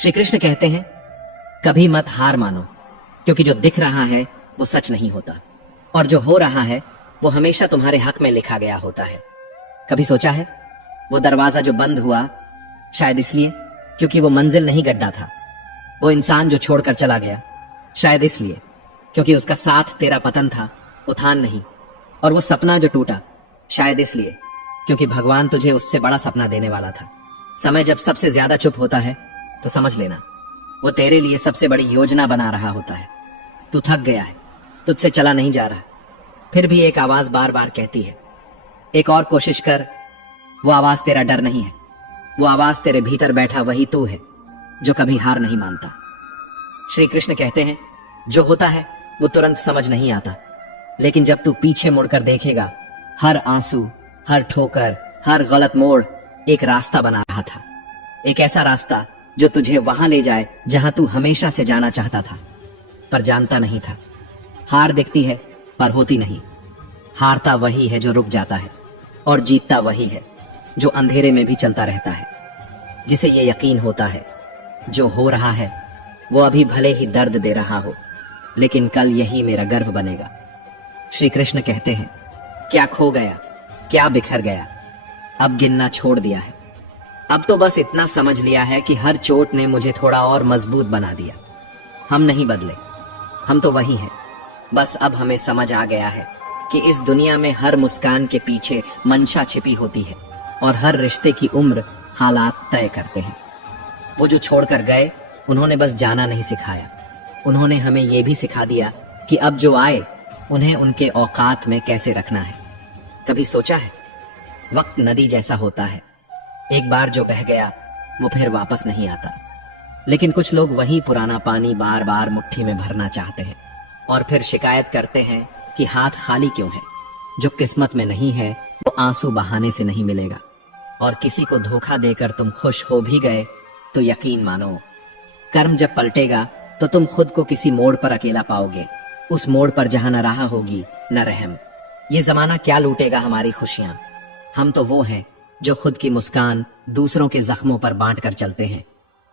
श्री कृष्ण कहते हैं, कभी मत हार मानो, क्योंकि जो दिख रहा है वो सच नहीं होता, और जो हो रहा है वो हमेशा तुम्हारे हक में लिखा गया होता है। कभी सोचा है वो दरवाजा जो बंद हुआ शायद इसलिए क्योंकि वो मंजिल नहीं गड्ढा था, वो इंसान जो छोड़कर चला गया शायद इसलिए क्योंकि उसका साथ तेरा पतन था, उठान नहीं, और वो सपना जो टूटा शायद इसलिए क्योंकि भगवान तुझे उससे बड़ा सपना देने वाला था। समय जब सबसे ज्यादा चुप होता है तो समझ लेना वो तेरे लिए सबसे बड़ी योजना बना रहा होता है। तू थक गया है, तुझसे चला नहीं जा रहा, फिर भी एक आवाज बार बार कहती है, एक और कोशिश कर। वो आवाज तेरा डर नहीं है, वो आवाज तेरे भीतर बैठा वही तू है जो कभी हार नहीं मानता। श्री कृष्ण कहते हैं, जो होता है वो तुरंत समझ नहीं आता, लेकिन जब तू पीछे मुड़कर देखेगा, हर आंसू, हर ठोकर, हर गलत मोड़ एक रास्ता बना रहा था। एक ऐसा रास्ता जो तुझे वहां ले जाए जहां तू हमेशा से जाना चाहता था, पर जानता नहीं था। हार दिखती है पर होती नहीं। हारता वही है जो रुक जाता है, और जीतता वही है जो अंधेरे में भी चलता रहता है, जिसे ये यकीन होता है जो हो रहा है वो अभी भले ही दर्द दे रहा हो, लेकिन कल यही मेरा गर्व बनेगा। श्री कृष्ण कहते हैं, क्या खो गया, क्या बिखर गया, अब गिनना छोड़ दिया है। अब तो बस इतना समझ लिया है कि हर चोट ने मुझे थोड़ा और मजबूत बना दिया। हम नहीं बदले, हम तो वही हैं। बस अब हमें समझ आ गया है कि इस दुनिया में हर मुस्कान के पीछे मंशा छिपी होती है, और हर रिश्ते की उम्र हालात तय करते हैं। वो जो छोड़कर गए उन्होंने बस जाना नहीं सिखाया, उन्होंने हमें यह भी सिखा दिया कि अब जो आए उन्हें उनके औकात में कैसे रखना है। कभी सोचा है वक्त नदी जैसा होता है, एक बार जो बह गया वो फिर वापस नहीं आता, लेकिन कुछ लोग वही पुराना पानी बार बार मुट्ठी में भरना चाहते हैं और फिर शिकायत करते हैं कि हाथ खाली क्यों है। जो किस्मत में नहीं है वो आंसू बहाने से नहीं मिलेगा, और किसी को धोखा देकर तुम खुश हो भी गए तो यकीन मानो, कर्म जब पलटेगा तो तुम खुद को किसी मोड़ पर अकेला पाओगे, उस मोड़ पर जहां न राह होगी न रहम। ये जमाना क्या लूटेगा हमारी खुशियां। हम तो वो हैं जो खुद की मुस्कान दूसरों के जख्मों पर बांट कर चलते हैं।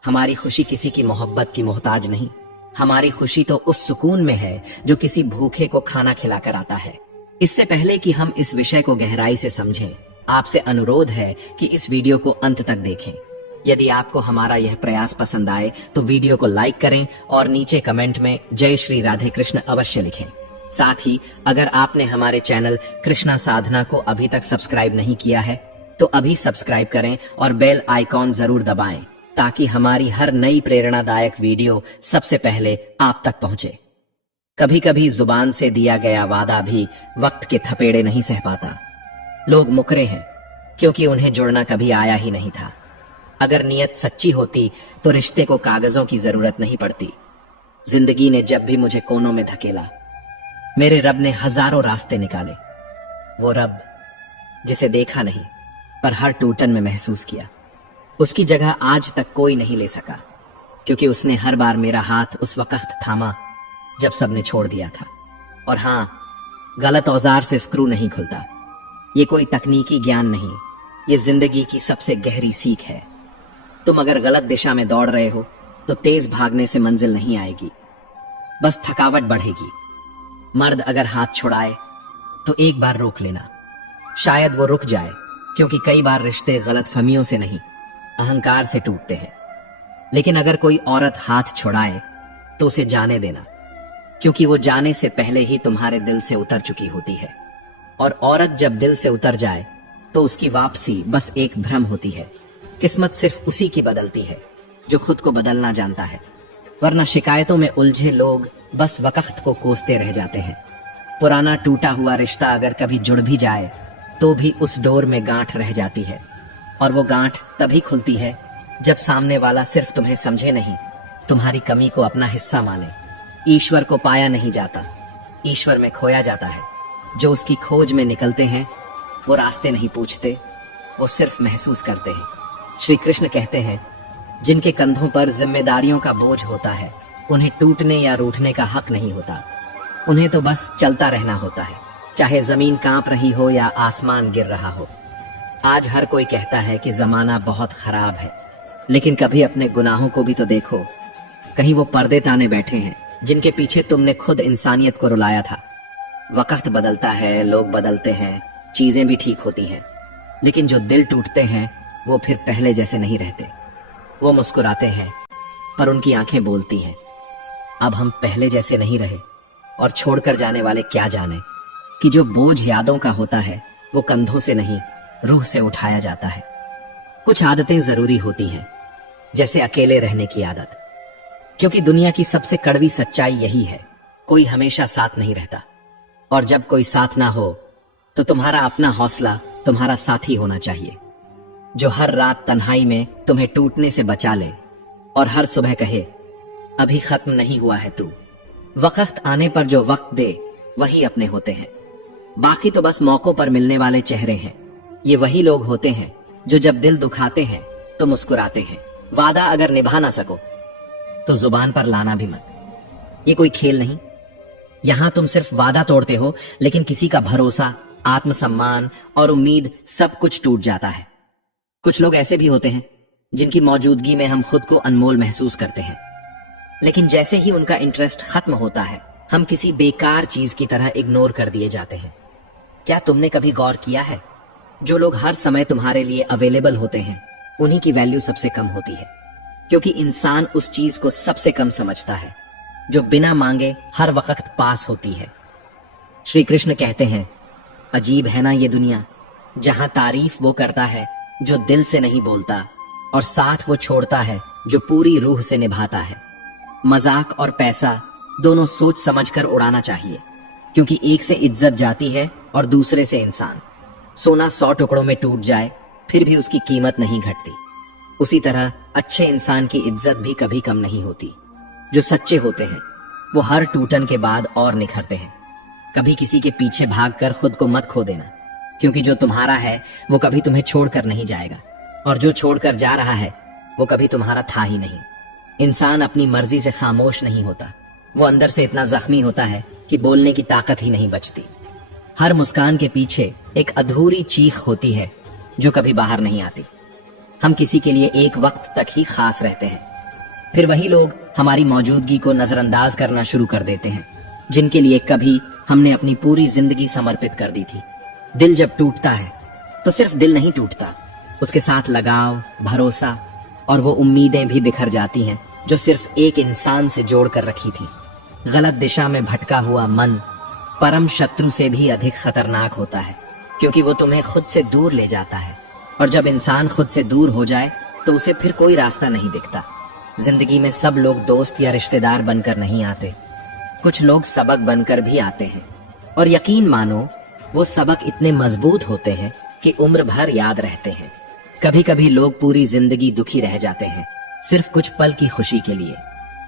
हमारी खुशी किसी की मोहब्बत की मोहताज नहीं, हमारी खुशी तो उस सुकून में है जो किसी भूखे को खाना खिलाकर आता है। इससे पहले कि हम इस विषय को गहराई से समझें, आपसे अनुरोध है कि इस वीडियो को अंत तक देखें। यदि आपको हमारा यह प्रयास पसंद आए तो वीडियो को लाइक करें और नीचे कमेंट में जय श्री राधे कृष्ण अवश्य लिखें। साथ ही अगर आपने हमारे चैनल कृष्णा साधना को अभी तक सब्सक्राइब नहीं किया है तो अभी सब्सक्राइब करें और बेल आइकॉन जरूर दबाएं, ताकि हमारी हर नई प्रेरणादायक वीडियो सबसे पहले आप तक पहुंचे। कभी कभी जुबान से दिया गया वादा भी वक्त के थपेड़े नहीं सह पाता। लोग मुकरे हैं क्योंकि उन्हें जुड़ना कभी आया ही नहीं था। अगर नीयत सच्ची होती तो रिश्ते को कागजों की जरूरत नहीं पड़ती। जिंदगी ने जब भी मुझे कोनों में धकेला, मेरे रब ने हजारों रास्ते निकाले। वो रब जिसे देखा नहीं पर हर टूटन में महसूस किया, उसकी जगह आज तक कोई नहीं ले सका, क्योंकि उसने हर बार मेरा हाथ उस वक्त थामा जब सबने छोड़ दिया था। और हाँ, गलत औजार से स्क्रू नहीं खुलता। ये कोई तकनीकी ज्ञान नहीं, ये जिंदगी की सबसे गहरी सीख है। तुम अगर गलत दिशा में दौड़ रहे हो तो तेज भागने से मंजिल नहीं आएगी, बस थकावट बढ़ेगी। मर्द अगर हाथ छुड़ाए तो एक बार रोक लेना, शायद वो रुक जाए, क्योंकि कई बार रिश्ते गलतफहमियों से नहीं अहंकार से टूटते हैं। लेकिन अगर कोई औरत हाथ छुड़ाए तो उसे जाने देना, क्योंकि वो जाने से पहले ही तुम्हारे दिल से उतर चुकी होती है। और औरत जब दिल से उतर जाए तो उसकी वापसी बस एक भ्रम होती है। किस्मत सिर्फ उसी की बदलती है जो खुद को बदलना जानता है, वरना शिकायतों में उलझे लोग बस वक्त को कोसते रह जाते हैं। पुराना टूटा हुआ रिश्ता अगर कभी जुड़ भी जाए तो भी उस डोर में गांठ रह जाती है, और वो गांठ तभी खुलती है जब सामने वाला सिर्फ तुम्हें समझे नहीं, तुम्हारी कमी को अपना हिस्सा माने। ईश्वर को पाया नहीं जाता, ईश्वर में खोया जाता है। जो उसकी खोज में निकलते हैं वो रास्ते नहीं पूछते, वो सिर्फ महसूस करते हैं। श्री कृष्ण कहते हैं, जिनके कंधों पर जिम्मेदारियों का बोझ होता है उन्हें टूटने या रूठने का हक नहीं होता। उन्हें तो बस चलता रहना होता है, चाहे जमीन कांप रही हो या आसमान गिर रहा हो। आज हर कोई कहता है कि जमाना बहुत खराब है, लेकिन कभी अपने गुनाहों को भी तो देखो। कहीं वो पर्दे ताने बैठे हैं जिनके पीछे तुमने खुद इंसानियत को रुलाया था। वक्त बदलता है, लोग बदलते हैं, चीजें भी ठीक होती हैं, लेकिन जो दिल टूटते हैं वो फिर पहले जैसे नहीं रहते। वो मुस्कुराते हैं पर उनकी आंखें बोलती हैं, अब हम पहले जैसे नहीं रहे। और छोड़कर जाने वाले क्या जाने कि जो बोझ यादों का होता है वो कंधों से नहीं, रूह से उठाया जाता है। कुछ आदतें जरूरी होती हैं, जैसे अकेले रहने की आदत, क्योंकि दुनिया की सबसे कड़वी सच्चाई यही है, कोई हमेशा साथ नहीं रहता। और जब कोई साथ ना हो तो तुम्हारा अपना हौसला तुम्हारा साथी होना चाहिए, जो हर रात तन्हाई में तुम्हें टूटने से बचा ले और हर सुबह कहे, अभी खत्म नहीं हुआ है तू। वक्त आने पर जो वक्त दे वही अपने होते हैं, बाकी तो बस मौकों पर मिलने वाले चेहरे हैं। ये वही लोग होते हैं जो जब दिल दुखाते हैं तो मुस्कुराते हैं। वादा अगर निभा ना सको तो जुबान पर लाना भी मत। ये कोई खेल नहीं, यहां तुम सिर्फ वादा तोड़ते हो, लेकिन किसी का भरोसा, आत्मसम्मान और उम्मीद सब कुछ टूट जाता है। कुछ लोग ऐसे भी होते हैं जिनकी मौजूदगी में हम खुद को अनमोल महसूस करते हैं, लेकिन जैसे ही उनका इंटरेस्ट खत्म होता है हम किसी बेकार चीज की तरह इग्नोर कर दिए जाते हैं। क्या तुमने कभी गौर किया है, जो लोग हर समय तुम्हारे लिए अवेलेबल होते हैं उन्हीं की वैल्यू सबसे कम होती है, क्योंकि इंसान उस चीज को सबसे कम समझता है जो बिना मांगे हर वक्त पास होती है। श्री कृष्ण कहते हैं, अजीब है ना ये दुनिया, जहां तारीफ वो करता है जो दिल से नहीं बोलता, और साथ वो छोड़ता है जो पूरी रूह से निभाता है। मजाक और पैसा दोनों सोच समझकर उड़ाना चाहिए, क्योंकि एक से इज्जत जाती है और दूसरे से इंसान। सोना 100 टुकड़ों में टूट जाए फिर भी उसकी कीमत नहीं घटती। उसी तरह अच्छे इंसान की इज्जत भी कभी कम नहीं होती। जो सच्चे होते हैं वो हर टूटन के बाद और निखरते हैं। कभी किसी के पीछे भागकर खुद को मत खो देना, क्योंकि जो तुम्हारा है वो कभी तुम्हें छोड़कर नहीं जाएगा, और जो छोड़कर जा रहा है वो कभी तुम्हारा था ही नहीं। इंसान अपनी मर्जी से खामोश नहीं होता, वो अंदर से इतना जख्मी होता है कि बोलने की ताकत ही नहीं बचती। हर मुस्कान के पीछे एक अधूरी चीख होती है जो कभी बाहर नहीं आती। हम किसी के लिए एक वक्त तक ही खास रहते हैं, फिर वही लोग हमारी मौजूदगी को नजरअंदाज करना शुरू कर देते हैं, जिनके लिए कभी हमने अपनी पूरी जिंदगी समर्पित कर दी थी। दिल जब टूटता है तो सिर्फ दिल नहीं टूटता, उसके साथ लगाव, भरोसा और वो उम्मीदें भी बिखर जाती हैं जो सिर्फ एक इंसान से जोड़ कर रखी थी। गलत दिशा में भटका हुआ मन परम शत्रु से भी अधिक खतरनाक होता है, क्योंकि वो तुम्हें खुद से दूर ले जाता है, और जब इंसान खुद से दूर हो जाए तो उसे फिर कोई रास्ता नहीं दिखता। जिंदगी में सब लोग दोस्त या रिश्तेदार बनकर नहीं आते, कुछ लोग सबक बनकर भी आते हैं, और यकीन मानो वो सबक इतने मजबूत होते हैं कि उम्र भर याद रहते हैं। कभी कभी लोग पूरी जिंदगी दुखी रह जाते हैं सिर्फ कुछ पल की खुशी के लिए,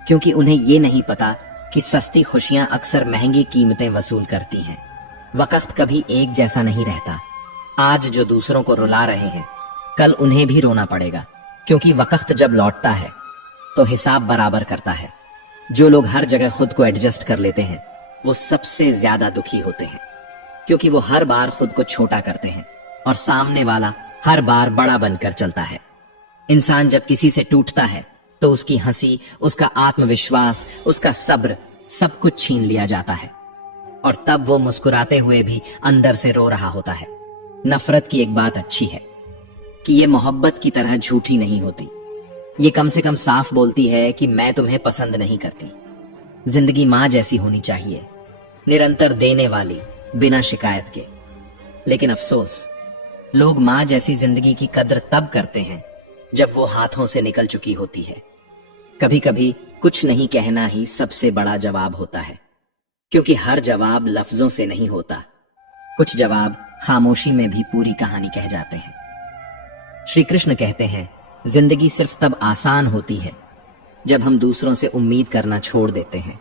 क्योंकि उन्हें ये नहीं पता कि सस्ती खुशियां अक्सर महंगी कीमतें वसूल करती हैं। वक्त कभी एक जैसा नहीं रहता। आज जो दूसरों को रुला रहे हैं कल उन्हें भी रोना पड़ेगा, क्योंकि वक्त जब लौटता है तो हिसाब बराबर करता है। जो लोग हर जगह खुद को एडजस्ट कर लेते हैं वो सबसे ज्यादा दुखी होते हैं, क्योंकि वो हर बार खुद को छोटा करते हैं और सामने वाला हर बार बड़ा बनकर चलता है। इंसान जब किसी से टूटता है तो उसकी हंसी, उसका आत्मविश्वास, उसका सब्र सब कुछ छीन लिया जाता है, और तब वो मुस्कुराते हुए भी अंदर से रो रहा होता है। नफरत की एक बात अच्छी है कि ये मोहब्बत की तरह झूठी नहीं होती। ये कम से कम साफ बोलती है कि मैं तुम्हें पसंद नहीं करती। जिंदगी माँ जैसी होनी चाहिए, निरंतर देने वाली, बिना शिकायत के। लेकिन अफसोस, लोग माँ जैसी जिंदगी की कद्र तब करते हैं जब वो हाथों से निकल चुकी होती है। कभी कभी कुछ नहीं कहना ही सबसे बड़ा जवाब होता है, क्योंकि हर जवाब लफ्जों से नहीं होता। कुछ जवाब खामोशी में भी पूरी कहानी कह जाते हैं। श्री कृष्ण कहते हैं, जिंदगी सिर्फ तब आसान होती है जब हम दूसरों से उम्मीद करना छोड़ देते हैं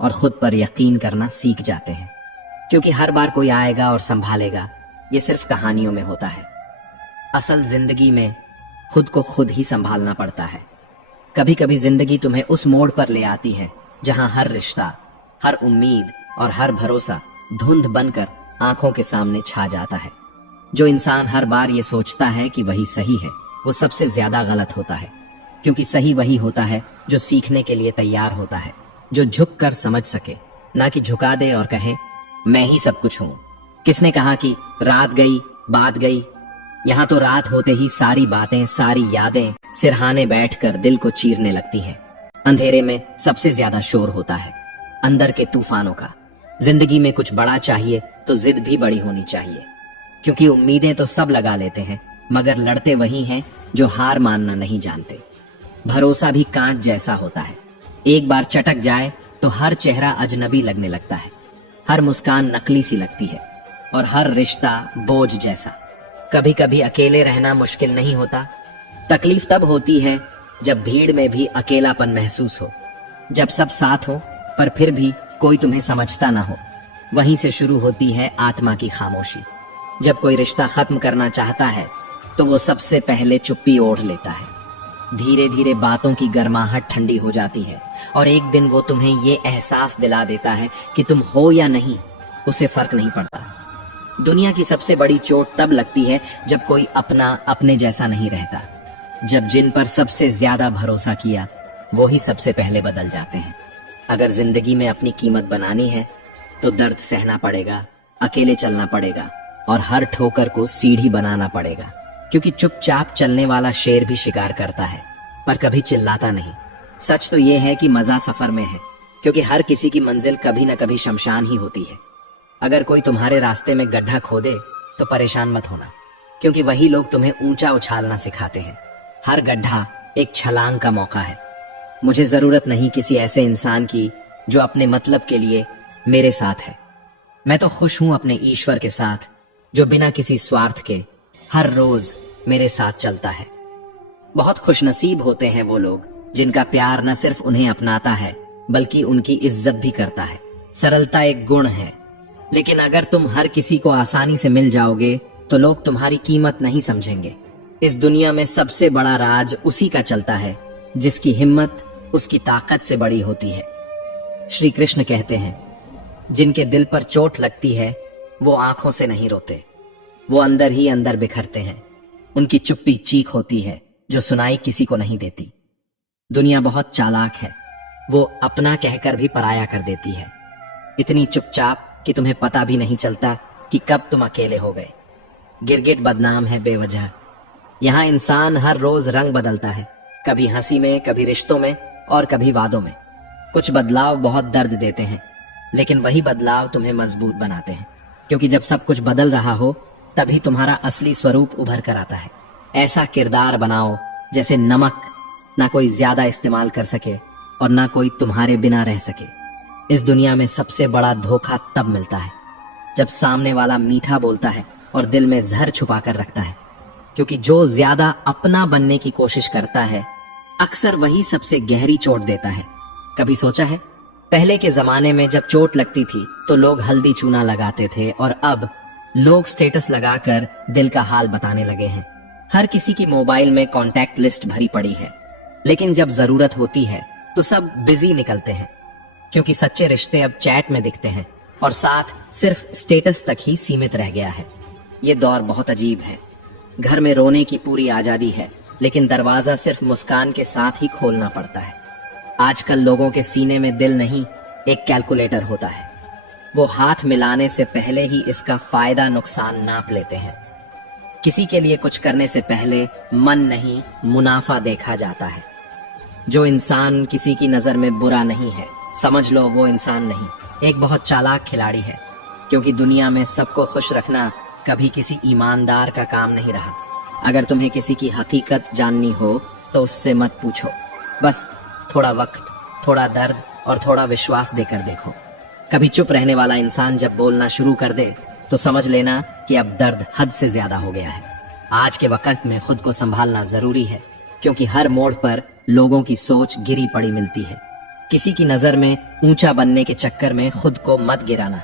और खुद पर यकीन करना सीख जाते हैं, क्योंकि हर बार कोई आएगा और संभालेगा, ये सिर्फ कहानियों में होता है। असल जिंदगी में खुद को खुद ही संभालना पड़ता है। कभी कभी जिंदगी तुम्हें उस मोड़ पर ले आती है जहां हर रिश्ता, हर उम्मीद और हर भरोसा धुंध बनकर आंखों के सामने छा जाता है। जो इंसान हर बार ये सोचता है कि वही सही है, वो सबसे ज्यादा गलत होता है, क्योंकि सही वही होता है जो सीखने के लिए तैयार होता है, जो झुक कर समझ सके, ना कि झुका दे और कहे मैं ही सब कुछ हूं। किसने कहा कि रात गई बात गई? यहां तो रात होते ही सारी बातें, सारी यादें सिरहाने बैठकर दिल को चीरने लगती हैं। अंधेरे में सबसे ज्यादा शोर होता है अंदर के तूफानों का। जिंदगी में कुछ बड़ा चाहिए तो जिद भी बड़ी होनी चाहिए, क्योंकि उम्मीदें तो सब लगा लेते हैं, मगर लड़ते वही हैं जो हार मानना नहीं जानते। भरोसा भी कांच जैसा होता है, एक बार चटक जाए तो हर चेहरा अजनबी लगने लगता है, हर मुस्कान नकली सी लगती है और हर रिश्ता बोझ जैसा। कभी कभी अकेले रहना मुश्किल नहीं होता, तकलीफ तब होती है जब भीड़ में भी अकेलापन महसूस हो, जब सब साथ हो पर फिर भी कोई तुम्हें समझता ना हो। वहीं से शुरू होती है आत्मा की खामोशी। जब कोई रिश्ता खत्म करना चाहता है तो वो सबसे पहले चुप्पी ओढ़ लेता है। धीरे धीरे बातों की गर्माहट ठंडी हो जाती है और एक दिन वो तुम्हें ये एहसास दिला देता है कि तुम हो या नहीं उसे फर्क नहीं पड़ता। दुनिया की सबसे बड़ी चोट तब लगती है जब कोई अपना अपने जैसा नहीं रहता, जब जिन पर सबसे ज्यादा भरोसा किया वो ही सबसे पहले बदल जाते हैं। अगर जिंदगी में अपनी कीमत बनानी है तो दर्द सहना पड़ेगा, अकेले चलना पड़ेगा और हर ठोकर को सीढ़ी बनाना पड़ेगा, क्योंकि चुपचाप चलने वाला शेर भी शिकार करता है पर कभी चिल्लाता नहीं। सच तो ये है कि मजा सफर में है, क्योंकि हर किसी की मंजिल कभी न कभी शमशान ही होती है। अगर कोई तुम्हारे रास्ते में गड्ढा खोदे तो परेशान मत होना, क्योंकि वही लोग तुम्हें ऊंचा उछालना सिखाते हैं। हर गड्ढा एक छलांग का मौका है। मुझे जरूरत नहीं किसी ऐसे इंसान की जो अपने मतलब के लिए मेरे साथ है। मैं तो खुश हूं अपने ईश्वर के साथ, जो बिना किसी स्वार्थ के हर रोज मेरे साथ चलता है। बहुत खुशनसीब होते हैं वो लोग जिनका प्यार न सिर्फ उन्हें अपनाता है बल्कि उनकी इज्जत भी करता है। सरलता एक गुण है, लेकिन अगर तुम हर किसी को आसानी से मिल जाओगे तो लोग तुम्हारी कीमत नहीं समझेंगे। इस दुनिया में सबसे बड़ा राज उसी का चलता है जिसकी हिम्मत उसकी ताकत से बड़ी होती है। श्री कृष्ण कहते हैं, जिनके दिल पर चोट लगती है वो आंखों से नहीं रोते, वो अंदर ही अंदर बिखरते हैं। उनकी चुप्पी चीख होती है जो सुनाई किसी को नहीं देती। दुनिया बहुत चालाक है, वो अपना कहकर भी पराया कर देती है। इतनी चुपचाप कि तुम्हें पता भी नहीं चलता कि कब तुम अकेले हो गए। गिरगिट बदनाम है बेवजह। यहाँ इंसान हर रोज रंग बदलता है, कभी हंसी में, कभी रिश्तों में और कभी वादों में। कुछ बदलाव बहुत दर्द देते हैं, लेकिन वही बदलाव तुम्हें मजबूत बनाते हैं, क्योंकि जब सब कुछ बदल रहा हो तभी तुम्हारा असली स्वरूप उभर कर आता है। ऐसा किरदार बनाओ जैसे नमक ना कोई ज्यादा इस्तेमाल कर सके और ना कोई तुम्हारे बिना रह सके। इस दुनिया में सबसे बड़ा धोखा तब मिलता है जब सामने वाला मीठा बोलता है और दिल में जहर छुपा कर रखता है, क्योंकि जो ज्यादा अपना बनने की कोशिश करता है अक्सर वही सबसे गहरी चोट देता है। कभी सोचा है, पहले के जमाने में जब चोट लगती थी तो लोग हल्दी चूना लगाते थे और अब लोग स्टेटस लगाकर दिल का हाल बताने लगे हैं। हर किसी की मोबाइल में कॉन्टैक्ट लिस्ट भरी पड़ी है, लेकिन जब जरूरत होती है तो सब बिजी निकलते हैं, क्योंकि सच्चे रिश्ते अब चैट में दिखते हैं और साथ सिर्फ स्टेटस तक ही सीमित रह गया है। ये दौर बहुत अजीब है। घर में रोने की पूरी आजादी है, लेकिन दरवाजा सिर्फ मुस्कान के साथ ही खोलना पड़ता है। आजकल लोगों के सीने में दिल नहीं, एक कैलकुलेटर होता है। वो हाथ मिलाने से पहले ही इसका फायदा नुकसान नाप लेते हैं। किसी के लिए कुछ करने से पहले मन नहीं, मुनाफा देखा जाता है। जो इंसान किसी की नजर में बुरा नहीं है, समझ लो वो इंसान नहीं, एक बहुत चालाक खिलाड़ी है, क्योंकि दुनिया में सबको खुश रखना कभी किसी ईमानदार का काम नहीं रहा। अगर तुम्हें किसी की हकीकत जाननी हो तो उससे मत पूछो, बस थोड़ा वक्त, थोड़ा दर्द और थोड़ा विश्वास देकर देखो। कभी चुप रहने वाला इंसान जब बोलना शुरू कर दे तो समझ लेना कि अब दर्द हद से ज्यादा हो गया है। आज के वक्त में खुद को संभालना जरूरी है, क्योंकि हर मोड़ पर लोगों की सोच गिरी पड़ी मिलती है। किसी की नजर में ऊंचा बनने के चक्कर में खुद को मत गिराना।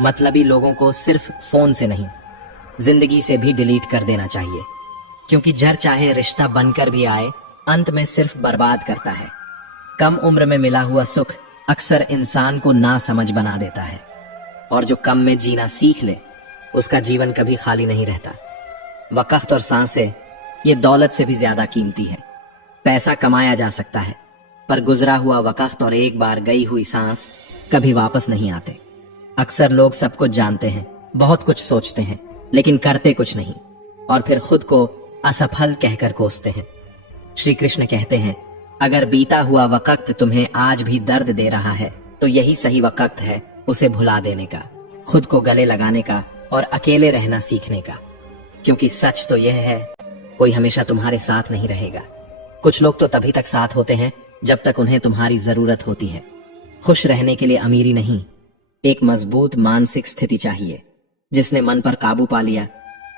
मतलबी लोगों को सिर्फ फोन से नहीं, जिंदगी से भी डिलीट कर देना चाहिए, क्योंकि जर चाहे रिश्ता बनकर भी आए, अंत में सिर्फ बर्बाद करता है। कम उम्र में मिला हुआ सुख अक्सर इंसान को ना समझ बना देता है, और जो कम में जीना सीख ले उसका जीवन कभी खाली नहीं रहता। वक्त और सांसें ये दौलत से भी ज्यादा कीमती है। पैसा कमाया जा सकता है, पर गुजरा हुआ वक्त और एक बार गई हुई सांस कभी वापस नहीं आते। अक्सर लोग सब कुछ जानते हैं, बहुत कुछ सोचते हैं, लेकिन करते कुछ नहीं, और फिर खुद को असफल कहकर कोसते हैं। श्री कृष्ण कहते हैं, अगर बीता हुआ वक्त तुम्हें आज भी दर्द दे रहा है तो यही सही वक्त है उसे भुला देने का, खुद को गले लगाने का और अकेले रहना सीखने का। क्योंकि सच तो यह है, कोई हमेशा तुम्हारे साथ नहीं रहेगा। कुछ लोग तो तभी तक साथ होते हैं जब तक उन्हें तुम्हारी जरूरत होती है। खुश रहने के लिए अमीरी नहीं, एक मजबूत मानसिक स्थिति चाहिए। जिसने मन पर काबू पा लिया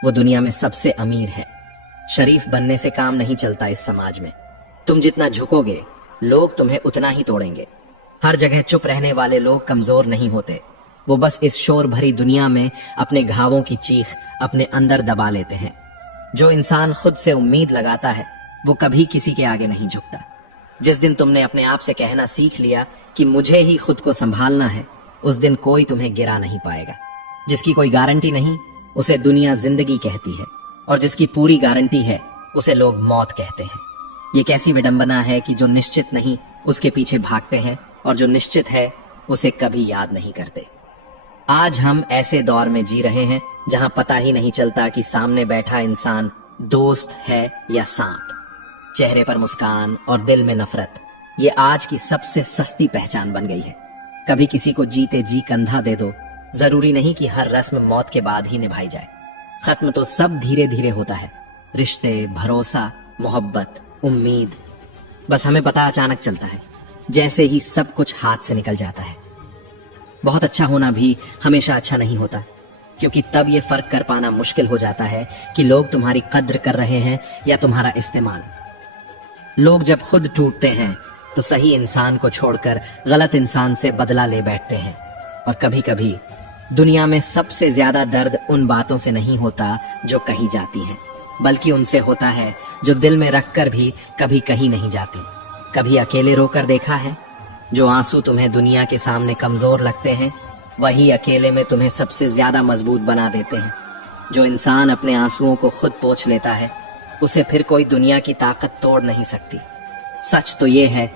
वो दुनिया में सबसे अमीर है। शरीफ बनने से काम नहीं चलता इस समाज में। तुम जितना झुकोगे लोग तुम्हें उतना ही तोड़ेंगे। हर जगह चुप रहने वाले लोग कमजोर नहीं होते, वो बस इस शोर भरी दुनिया में अपने घावों की चीख अपने अंदर दबा लेते हैं। जो इंसान खुद से उम्मीद लगाता है वो कभी किसी के आगे नहीं झुकता। जिस दिन तुमने अपने आप से कहना सीख लिया कि मुझे ही खुद को संभालना है, उस दिन कोई तुम्हें गिरा नहीं पाएगा। जिसकी कोई गारंटी नहीं उसे दुनिया जिंदगी कहती है, और जिसकी पूरी गारंटी है उसे लोग मौत कहते हैं। ये कैसी विडंबना है कि जो निश्चित नहीं उसके पीछे भागते हैं, और जो निश्चित है उसे कभी याद नहीं करते। आज हम ऐसे दौर में जी रहे हैं जहां पता ही नहीं चलता कि सामने बैठा इंसान दोस्त है या सांप। चेहरे पर मुस्कान और दिल में नफरत, ये आज की सबसे सस्ती पहचान बन गई है। कभी किसी को जीते जी कंधा दे दो, जरूरी नहीं कि हर रस्म मौत के बाद ही निभाई जाए। खत्म तो सब धीरे धीरे होता है, रिश्ते, भरोसा, मोहब्बत, उम्मीद। बस हमें पता अचानक चलता है, जैसे ही सब कुछ हाथ से निकल जाता है। बहुत अच्छा होना भी हमेशा अच्छा नहीं होता, क्योंकि तब ये फर्क कर पाना मुश्किल हो जाता है कि लोग तुम्हारी कद्र कर रहे हैं या तुम्हारा इस्तेमाल। लोग जब खुद टूटते हैं तो सही इंसान को छोड़कर गलत इंसान से बदला ले बैठते हैं। और कभी कभी दुनिया में सबसे ज्यादा दर्द उन बातों से नहीं होता जो कही जाती हैं, बल्कि उनसे होता है जो दिल में रखकर भी कभी कहीं नहीं जाती। कभी अकेले रोकर देखा है? जो आंसू तुम्हें दुनिया के सामने कमजोर लगते हैं, वही अकेले में तुम्हें सबसे ज्यादा मजबूत बना देते हैं। जो इंसान अपने आंसुओं को खुद पोंछ लेता है, उसे फिर कोई दुनिया की ताकत तोड़ नहीं सकती। सच तो ये है,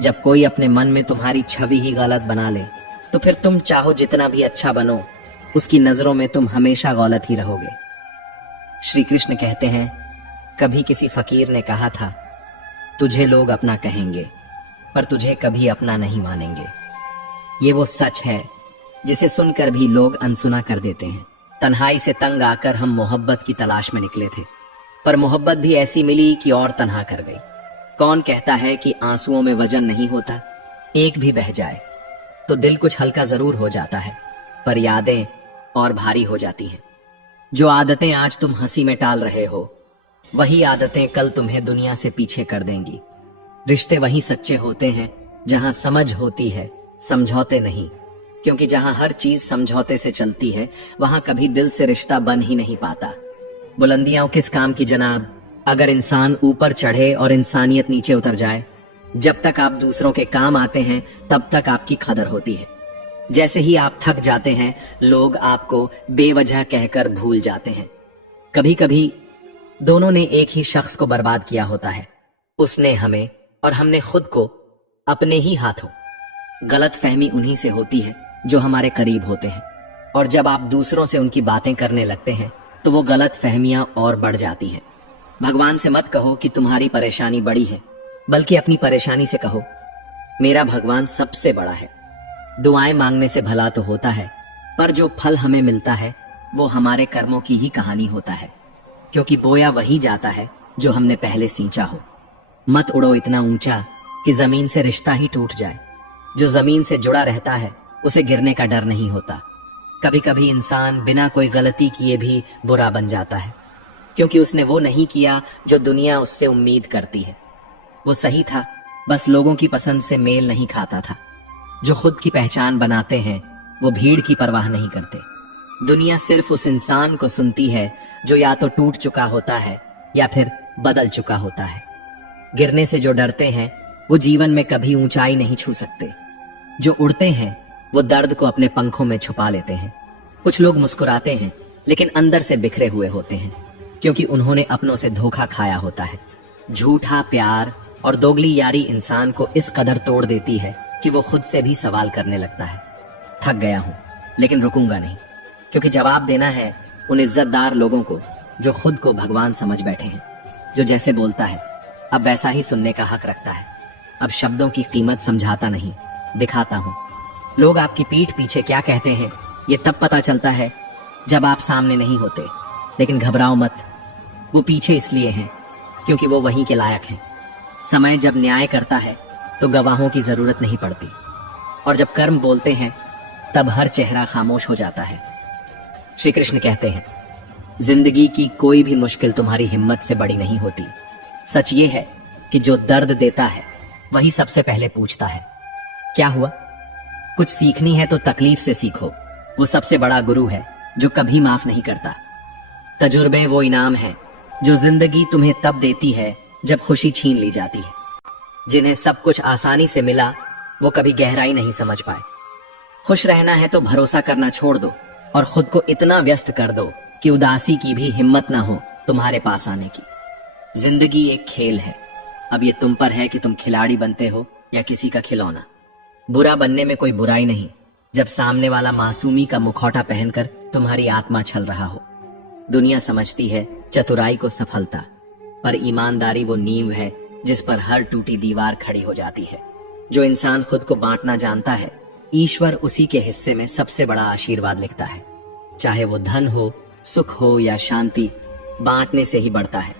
जब कोई अपने मन में तुम्हारी छवि ही गलत बना ले, तो फिर तुम चाहो जितना भी अच्छा बनो, उसकी नजरों में तुम हमेशा गलत ही रहोगे। श्री कृष्ण कहते हैं, कभी किसी फकीर ने कहा था, तुझे लोग अपना कहेंगे पर तुझे कभी अपना नहीं मानेंगे। ये वो सच है जिसे सुनकर भी लोग अनसुना कर देते हैं। तन्हाई से तंग आकर हम मोहब्बत की तलाश में निकले थे, पर मोहब्बत भी ऐसी मिली कि और तन्हा कर गई। कौन कहता है कि आंसुओं में वजन नहीं होता? एक भी बह जाए तो दिल कुछ हल्का जरूर हो जाता है, पर यादें और भारी हो जाती हैं। जो आदतें आज तुम हंसी में टाल रहे हो, वही आदतें कल तुम्हें दुनिया से पीछे कर देंगी। रिश्ते वहीं सच्चे होते हैं जहां समझ होती है, समझौते नहीं। क्योंकि जहां हर चीज समझौते से चलती है, वहां कभी दिल से रिश्ता बन ही नहीं पाता। बुलंदियां किस काम की जनाब, अगर इंसान ऊपर चढ़े और इंसानियत नीचे उतर जाए। जब तक आप दूसरों के काम आते हैं तब तक आपकी कदर होती है। जैसे ही आप थक जाते हैं, लोग आपको बेवजह कहकर भूल जाते हैं। कभी कभी दोनों ने एक ही शख्स को बर्बाद किया होता है, उसने हमें और हमने खुद को अपने ही हाथों। गलत फहमी उन्हीं से होती है जो हमारे करीब होते हैं, और जब आप दूसरों से उनकी बातें करने लगते हैं तो वो गलत फहमियां और बढ़ जाती हैं। भगवान से मत कहो कि तुम्हारी परेशानी बड़ी है, बल्कि अपनी परेशानी से कहो, मेरा भगवान सबसे बड़ा है। दुआएं मांगने से भला तो होता है, पर जो फल हमें मिलता है वो हमारे कर्मों की ही कहानी होता है। क्योंकि बोया वही जाता है जो हमने पहले सींचा हो। मत उड़ो इतना ऊंचा कि जमीन से रिश्ता ही टूट जाए। जो जमीन से जुड़ा रहता है उसे गिरने का डर नहीं होता। कभी कभी इंसान बिना कोई गलती किए भी बुरा बन जाता है, क्योंकि उसने वो नहीं किया जो दुनिया उससे उम्मीद करती है। वो सही था, बस लोगों की पसंद से मेल नहीं खाता था। जो खुद की पहचान बनाते हैं वो भीड़ की परवाह नहीं करते। दुनिया सिर्फ उस इंसान को सुनती है जो या तो टूट चुका होता है या फिर बदल चुका होता है। गिरने से जो डरते हैं वो जीवन में कभी ऊंचाई नहीं छू सकते। जो उड़ते हैं वो दर्द को अपने पंखों में छुपा लेते हैं। कुछ लोग मुस्कुराते हैं लेकिन अंदर से बिखरे हुए होते हैं, क्योंकि उन्होंने अपनों से धोखा खाया होता है। झूठा प्यार और दोगली यारी इंसान को इस कदर तोड़ देती है कि वो खुद से भी सवाल करने लगता है, थक गया हूं लेकिन रुकूंगा नहीं, क्योंकि जवाब देना है उन इज्जतदार लोगों को जो खुद को भगवान समझ बैठे हैं। जो जैसे बोलता है अब वैसा ही सुनने का हक रखता है। अब शब्दों की कीमत समझाता नहीं, दिखाता हूं। लोग आपकी पीठ पीछे क्या कहते हैं ये तब पता चलता है जब आप सामने नहीं होते। लेकिन घबराओ मत, वो पीछे इसलिए हैं क्योंकि वो वहीं के लायक हैं। समय जब न्याय करता है तो गवाहों की जरूरत नहीं पड़ती, और जब कर्म बोलते हैं तब हर चेहरा खामोश हो जाता है। श्री कृष्ण कहते हैं, जिंदगी की कोई भी मुश्किल तुम्हारी हिम्मत से बड़ी नहीं होती। सच ये है कि जो दर्द देता है वही सबसे पहले पूछता है, क्या हुआ? कुछ सीखनी है तो तकलीफ से सीखो। वो सबसे बड़ा गुरु है जो कभी माफ नहीं करता। तजुर्बे वो इनाम है जो जिंदगी तुम्हें तब देती है जब खुशी छीन ली जाती है। जिन्हें सब कुछ आसानी से मिला वो कभी गहराई नहीं समझ पाए। खुश रहना है तो भरोसा करना छोड़ दो और खुद को इतना व्यस्त कर दो कि उदासी की भी हिम्मत ना हो तुम्हारे पास आने की। जिंदगी एक खेल है, अब ये तुम पर है कि तुम खिलाड़ी बनते हो या किसी का खिलौना। बुरा बनने में कोई बुराई नहीं जब सामने वाला मासूमी का मुखौटा पहनकर तुम्हारी आत्मा छल रहा हो। दुनिया समझती है चतुराई को सफलता, पर ईमानदारी वो नींव है जिस पर हर टूटी दीवार खड़ी हो जाती है। जो इंसान खुद को बांटना जानता है, ईश्वर उसी के हिस्से में सबसे बड़ा आशीर्वाद लिखता है। चाहे वो धन हो, सुख हो या शांति, बांटने से ही बढ़ता है।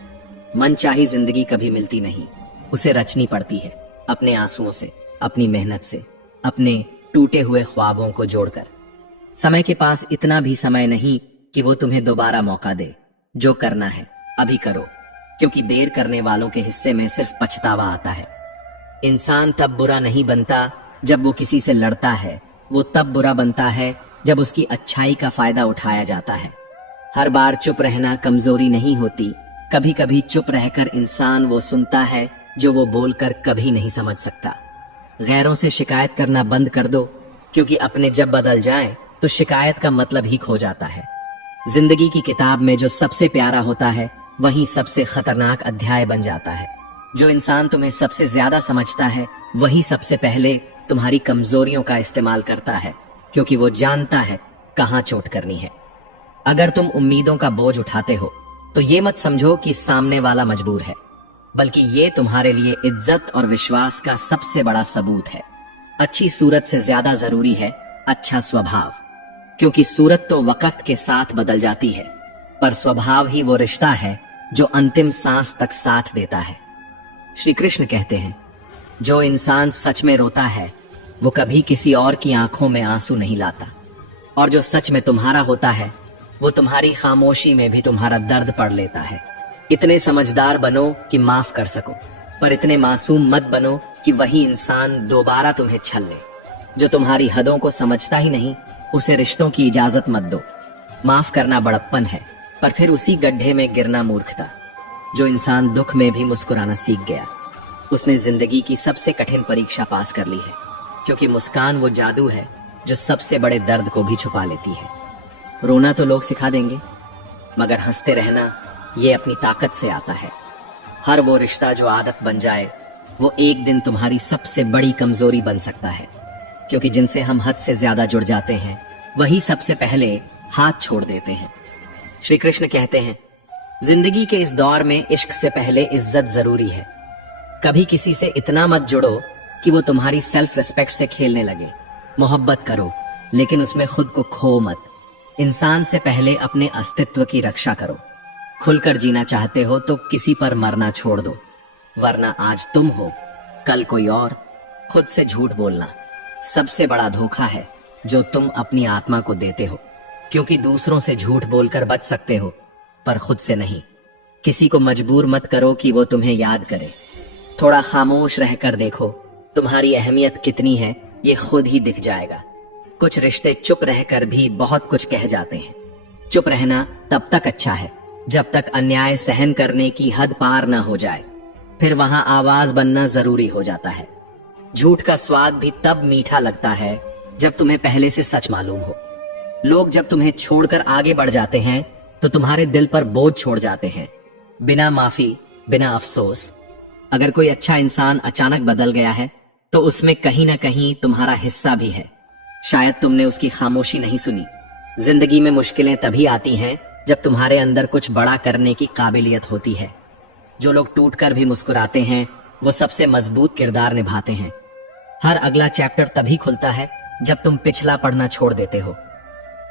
मनचाही जिंदगी कभी मिलती नहीं, उसे रचनी पड़ती है अपने आंसुओं से, अपनी मेहनत से, अपने टूटे हुए ख्वाबों को जोड़कर। समय के पास इतना भी समय नहीं कि वो तुम्हें दोबारा मौका दे। जो करना है अभी करो, क्योंकि देर करने वालों के हिस्से में सिर्फ पछतावा आता है। इंसान तब बुरा नहीं बनता जब वो किसी से लड़ता है, वो तब बुरा बनता है जब उसकी अच्छाई का फायदा उठाया जाता है। हर बार चुप रहना कमजोरी नहीं होती, कभी कभी चुप रहकर इंसान वो सुनता है जो वो बोलकर कभी नहीं समझ सकता। गैरों से शिकायत करना बंद कर दो, क्योंकि अपने जब बदल जाएं तो शिकायत का मतलब ही खो जाता है। जिंदगी की किताब में जो सबसे प्यारा होता है वही सबसे खतरनाक अध्याय बन जाता है। जो इंसान तुम्हें सबसे ज्यादा समझता है वही सबसे पहले तुम्हारी कमजोरियों का इस्तेमाल करता है, क्योंकि वो जानता है कहां चोट करनी है। अगर तुम उम्मीदों का बोझ उठाते हो तो ये मत समझो कि सामने वाला मजबूर है, बल्कि ये तुम्हारे लिए इज्जत और विश्वास का सबसे बड़ा सबूत है। अच्छी सूरत से ज्यादा जरूरी है अच्छा स्वभाव, क्योंकि सूरत तो वक्त के साथ बदल जाती है, पर स्वभाव ही वो रिश्ता है जो अंतिम सांस तक साथ देता है। श्री कृष्ण कहते हैं, जो इंसान सच में रोता है वो कभी किसी और की आंखों में आंसू नहीं लाता, और जो सच में तुम्हारा होता है वो तुम्हारी खामोशी में भी तुम्हारा दर्द पढ़ लेता है। इतने समझदार बनो कि माफ कर सको, पर इतने मासूम मत बनो कि वही इंसान दोबारा तुम्हें छल ले। जो तुम्हारी हदों को समझता ही नहीं उसे रिश्तों की इजाजत मत दो। माफ करना बड़प्पन है, पर फिर उसी गड्ढे में गिरना मूर्खता। जो इंसान दुख में भी मुस्कुराना सीख गया, उसने जिंदगी की सबसे कठिन परीक्षा पास कर ली है, क्योंकि मुस्कान वो जादू है जो सबसे बड़े दर्द को भी छुपा लेती है। रोना तो लोग सिखा देंगे, मगर हंसते रहना ये अपनी ताकत से आता है। हर वो रिश्ता जो आदत बन जाए वो एक दिन तुम्हारी सबसे बड़ी कमजोरी बन सकता है, क्योंकि जिनसे हम हद से ज्यादा जुड़ जाते हैं वही सबसे पहले हाथ छोड़ देते हैं। श्री कृष्ण कहते हैं, जिंदगी के इस दौर में इश्क से पहले इज्जत जरूरी है। कभी किसी से इतना मत जुड़ो कि वो तुम्हारी सेल्फ रिस्पेक्ट से खेलने लगे। मोहब्बत करो, लेकिन उसमें खुद को खो मत। इंसान से पहले अपने अस्तित्व की रक्षा करो। खुलकर जीना चाहते हो तो किसी पर मरना छोड़ दो, वरना आज तुम हो कल कोई और। खुद से झूठ बोलना सबसे बड़ा धोखा है जो तुम अपनी आत्मा को देते हो, क्योंकि दूसरों से झूठ बोलकर बच सकते हो पर खुद से नहीं। किसी को मजबूर मत करो कि वो तुम्हें याद करे। थोड़ा खामोश रहकर देखो तुम्हारी अहमियत कितनी है, ये खुद ही दिख जाएगा। कुछ रिश्ते चुप रहकर भी बहुत कुछ कह जाते हैं। चुप रहना तब तक अच्छा है जब तक अन्याय सहन करने की हद पार ना हो जाए, फिर वहां आवाज बनना जरूरी हो जाता है। झूठ का स्वाद भी तब मीठा लगता है जब तुम्हें पहले से सच मालूम हो। लोग जब तुम्हें छोड़कर आगे बढ़ जाते हैं तो तुम्हारे दिल पर बोझ छोड़ जाते हैं। बिना माफी, बिना अफसोस अगर कोई अच्छा इंसान अचानक बदल गया है तो उसमें कहीं ना कहीं तुम्हारा हिस्सा भी है। शायद तुमने उसकी खामोशी नहीं सुनी। जिंदगी में मुश्किलें तभी आती हैं जब तुम्हारे अंदर कुछ बड़ा करने की काबिलियत होती है। जो लोग टूटकर भी मुस्कुराते हैं वो सबसे मजबूत किरदार निभाते हैं। हर अगला चैप्टर तभी खुलता है जब तुम पिछला पढ़ना छोड़ देते हो।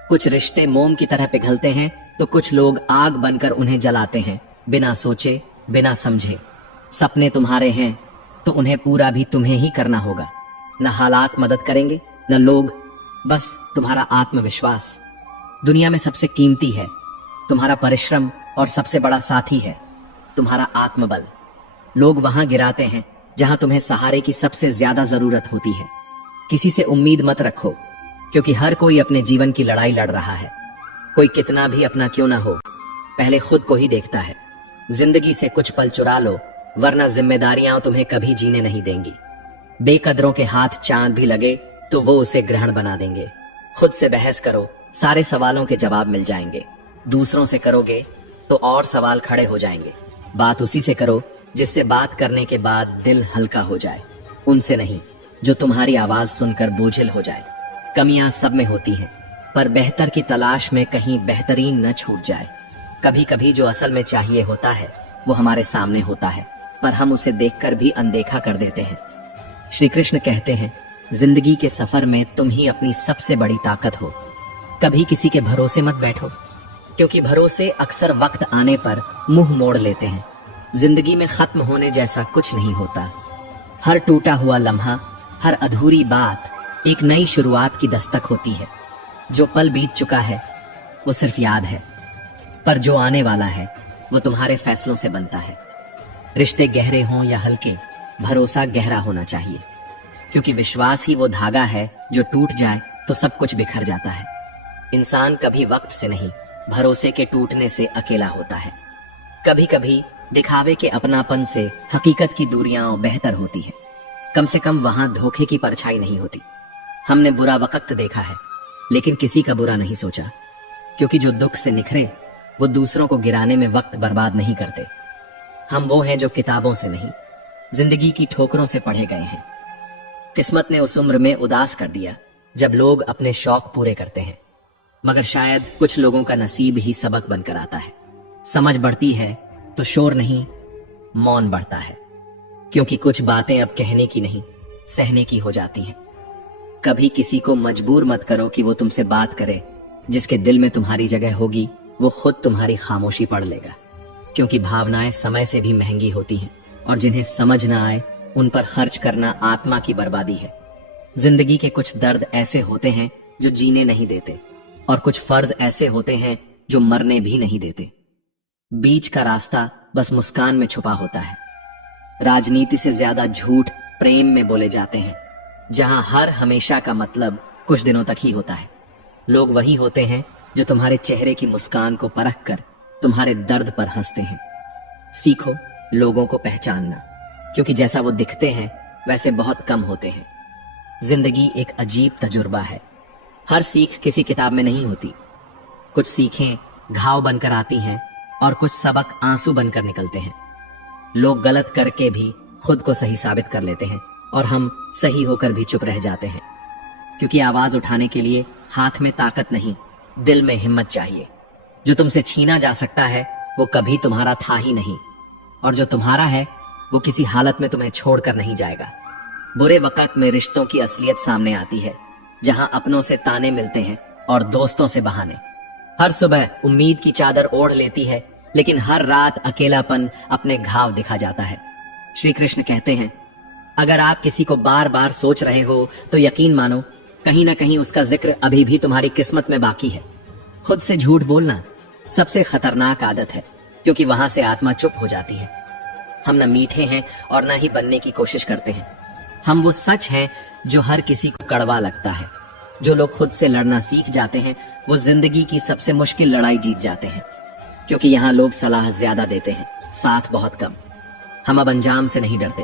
कुछ रिश्ते मोम की तरह पिघलते हैं तो कुछ लोग आग बनकर उन्हें जलाते हैं, बिना सोचे बिना समझे। सपने तुम्हारे हैं तो उन्हें पूरा भी तुम्हें ही करना होगा। न हालात मदद करेंगे न लोग, बस तुम्हारा आत्मविश्वास। दुनिया में सबसे कीमती है तुम्हारा परिश्रम और सबसे बड़ा साथी है तुम्हारा आत्मबल। लोग वहां गिराते हैं जहां तुम्हें सहारे की सबसे ज्यादा जरूरत होती है। किसी से उम्मीद मत रखो, क्योंकि हर कोई अपने जीवन की लड़ाई लड़ रहा है। कोई कितना भी अपना क्यों ना हो, पहले खुद को ही देखता है। जिंदगी से कुछ पल चुरा लो, वरना जिम्मेदारियां तुम्हें कभी जीने नहीं देंगी। बेकदरों के हाथ चांद भी लगे तो वो उसे ग्रहण बना देंगे। खुद से बहस करो, सारे सवालों के जवाब मिल जाएंगे। दूसरों से करोगे तो और सवाल खड़े हो जाएंगे। बात उसी से करो जिससे बात करने के बाद दिल हल्का हो जाए, उनसे नहीं जो तुम्हारी आवाज सुनकर बोझिल हो जाए। कमियां सब में होती हैं, पर बेहतर की तलाश में कहीं बेहतरीन न छूट जाए। कभी कभी जो असल में चाहिए होता है वो हमारे सामने होता है, पर हम उसे देखकर भी अनदेखा कर देते हैं। श्री कृष्ण कहते हैं, जिंदगी के सफर में तुम ही अपनी सबसे बड़ी ताकत हो। कभी किसी के भरोसे मत बैठो, क्योंकि भरोसे अक्सर वक्त आने पर मुंह मोड़ लेते हैं। जिंदगी में खत्म होने जैसा कुछ नहीं होता। हर टूटा हुआ लम्हा, हर अधूरी बात एक नई शुरुआत की दस्तक होती है। जो पल बीत चुका है वो सिर्फ याद है, पर जो आने वाला है वो तुम्हारे फैसलों से बनता है। रिश्ते गहरे हों या हल्के, भरोसा गहरा होना चाहिए, क्योंकि विश्वास ही वो धागा है जो टूट जाए तो सब कुछ बिखर जाता है। इंसान कभी वक्त से नहीं, भरोसे के टूटने से अकेला होता है। कभी कभी दिखावे के अपनापन से हकीकत की दूरियां बेहतर होती है। कम से कम वहां धोखे की परछाई नहीं होती। हमने बुरा वक्त देखा है, लेकिन किसी का बुरा नहीं सोचा, क्योंकि जो दुख से निखरे वो दूसरों को गिराने में वक्त बर्बाद नहीं करते। हम वो हैं जो किताबों से नहीं, जिंदगी की ठोकरों से पढ़े गए हैं। किस्मत ने उस उम्र में उदास कर दिया जब लोग अपने शौक पूरे करते हैं, मगर शायद कुछ लोगों का नसीब ही सबक बनकर आता है। समझ बढ़ती है तो शोर नहीं, मौन बढ़ता है, क्योंकि कुछ बातें अब कहने की नहीं, सहने की हो जाती हैं। कभी किसी को मजबूर मत करो कि वो तुमसे बात करे। जिसके दिल में तुम्हारी जगह होगी वो खुद तुम्हारी खामोशी पढ़ लेगा, क्योंकि भावनाएं समय से भी महंगी होती हैं, और जिन्हें समझ ना आए उन पर खर्च करना आत्मा की बर्बादी है। जिंदगी के कुछ दर्द ऐसे होते हैं जो जीने नहीं देते, और कुछ फर्ज ऐसे होते हैं जो मरने भी नहीं देते। बीच का रास्ता बस मुस्कान में छुपा होता है। राजनीति से ज्यादा झूठ प्रेम में बोले जाते हैं, जहां हर हमेशा का मतलब कुछ दिनों तक ही होता है। लोग वही होते हैं जो तुम्हारे चेहरे की मुस्कान को परख कर तुम्हारे दर्द पर हंसते हैं। सीखो लोगों को पहचानना, क्योंकि जैसा वो दिखते हैं वैसे बहुत कम होते हैं। जिंदगी एक अजीब तजुर्बा है। हर सीख किसी किताब में नहीं होती। कुछ सीखें घाव बनकर आती हैं और कुछ सबक आंसू बनकर निकलते हैं। लोग गलत करके भी खुद को सही साबित कर लेते हैं, और हम सही होकर भी चुप रह जाते हैं, क्योंकि आवाज उठाने के लिए हाथ में ताकत नहीं, दिल में हिम्मत चाहिए। जो तुमसे छीना जा सकता है वो कभी तुम्हारा था ही नहीं, और जो तुम्हारा है वो किसी हालत में तुम्हें छोड़कर नहीं जाएगा। बुरे वक्त में रिश्तों की असलियत सामने आती है, जहां अपनों से ताने मिलते हैं और दोस्तों से बहाने। हर सुबह उम्मीद की चादर ओढ़ लेती है, लेकिन हर रात अकेलापन अपने घाव दिखा जाता है। श्री कृष्ण कहते हैं, अगर आप किसी को बार बार सोच रहे हो तो यकीन मानो कहीं ना कहीं उसका जिक्र अभी भी तुम्हारी किस्मत में बाकी है। खुद से झूठ बोलना सबसे खतरनाक आदत है, क्योंकि वहां से आत्मा चुप हो जाती है। हम न मीठे हैं और न ही बनने की कोशिश करते हैं। हम वो सच हैं जो हर किसी को कड़वा लगता है। जो लोग खुद से लड़ना सीख जाते हैं वो जिंदगी की सबसे मुश्किल लड़ाई जीत जाते हैं, क्योंकि यहाँ लोग सलाह ज्यादा देते हैं, साथ बहुत कम। हम अब अंजाम से नहीं डरते,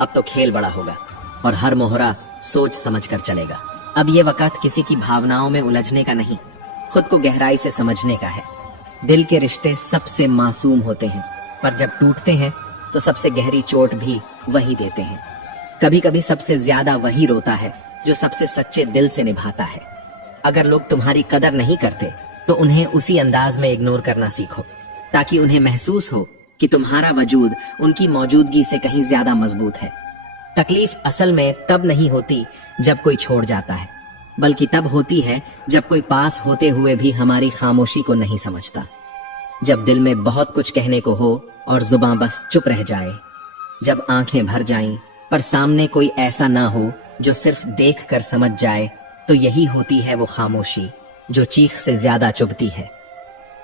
अब तो खेल बड़ा होगा और हर मोहरा सोच समझ कर चलेगा। अब ये वक्त किसी की भावनाओं में उलझने का नहीं, खुद को गहराई से समझने का है। दिल के रिश्ते सबसे मासूम होते हैं, पर जब टूटते हैं तो सबसे गहरी चोट भी वही देते हैं। कभी कभी सबसे ज्यादा वही रोता है जो सबसे सच्चे दिल से निभाता है। अगर लोग तुम्हारी कदर नहीं करते तो उन्हें उसी अंदाज में इग्नोर करना सीखो, ताकि उन्हें महसूस हो कि तुम्हारा वजूद उनकी मौजूदगी से कहीं ज्यादा मजबूत है। तकलीफ असल में तब नहीं होती जब कोई छोड़ जाता है, बल्कि तब होती है जब कोई पास होते हुए भी हमारी खामोशी को नहीं समझता। जब दिल में बहुत कुछ कहने को हो और जुबान बस चुप रह जाए, जब आंखें भर जाएं पर सामने कोई ऐसा ना हो जो सिर्फ देख कर समझ जाए, तो यही होती है वो खामोशी जो चीख से ज्यादा चुभती है।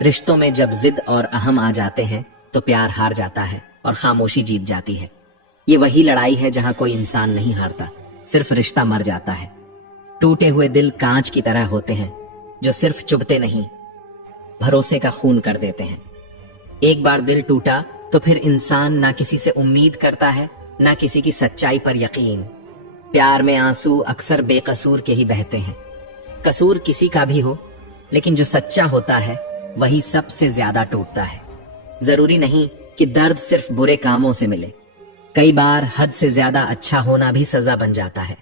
रिश्तों में जब जिद और अहम आ जाते हैं तो प्यार हार जाता है और खामोशी जीत जाती है। ये वही लड़ाई है जहां कोई इंसान नहीं हारता, सिर्फ रिश्ता मर जाता है। टूटे हुए दिल कांच की तरह होते हैं जो सिर्फ चुभते नहीं, भरोसे का खून कर देते हैं। एक बार दिल टूटा तो फिर इंसान ना किसी से उम्मीद करता है, ना किसी की सच्चाई पर यकीन। प्यार में आंसू अक्सर बेकसूर के ही बहते हैं। कसूर किसी का भी हो, लेकिन जो सच्चा होता है वही सबसे ज्यादा टूटता है। जरूरी नहीं कि दर्द सिर्फ बुरे कामों से मिले, कई बार हद से ज्यादा अच्छा होना भी सजा बन जाता है।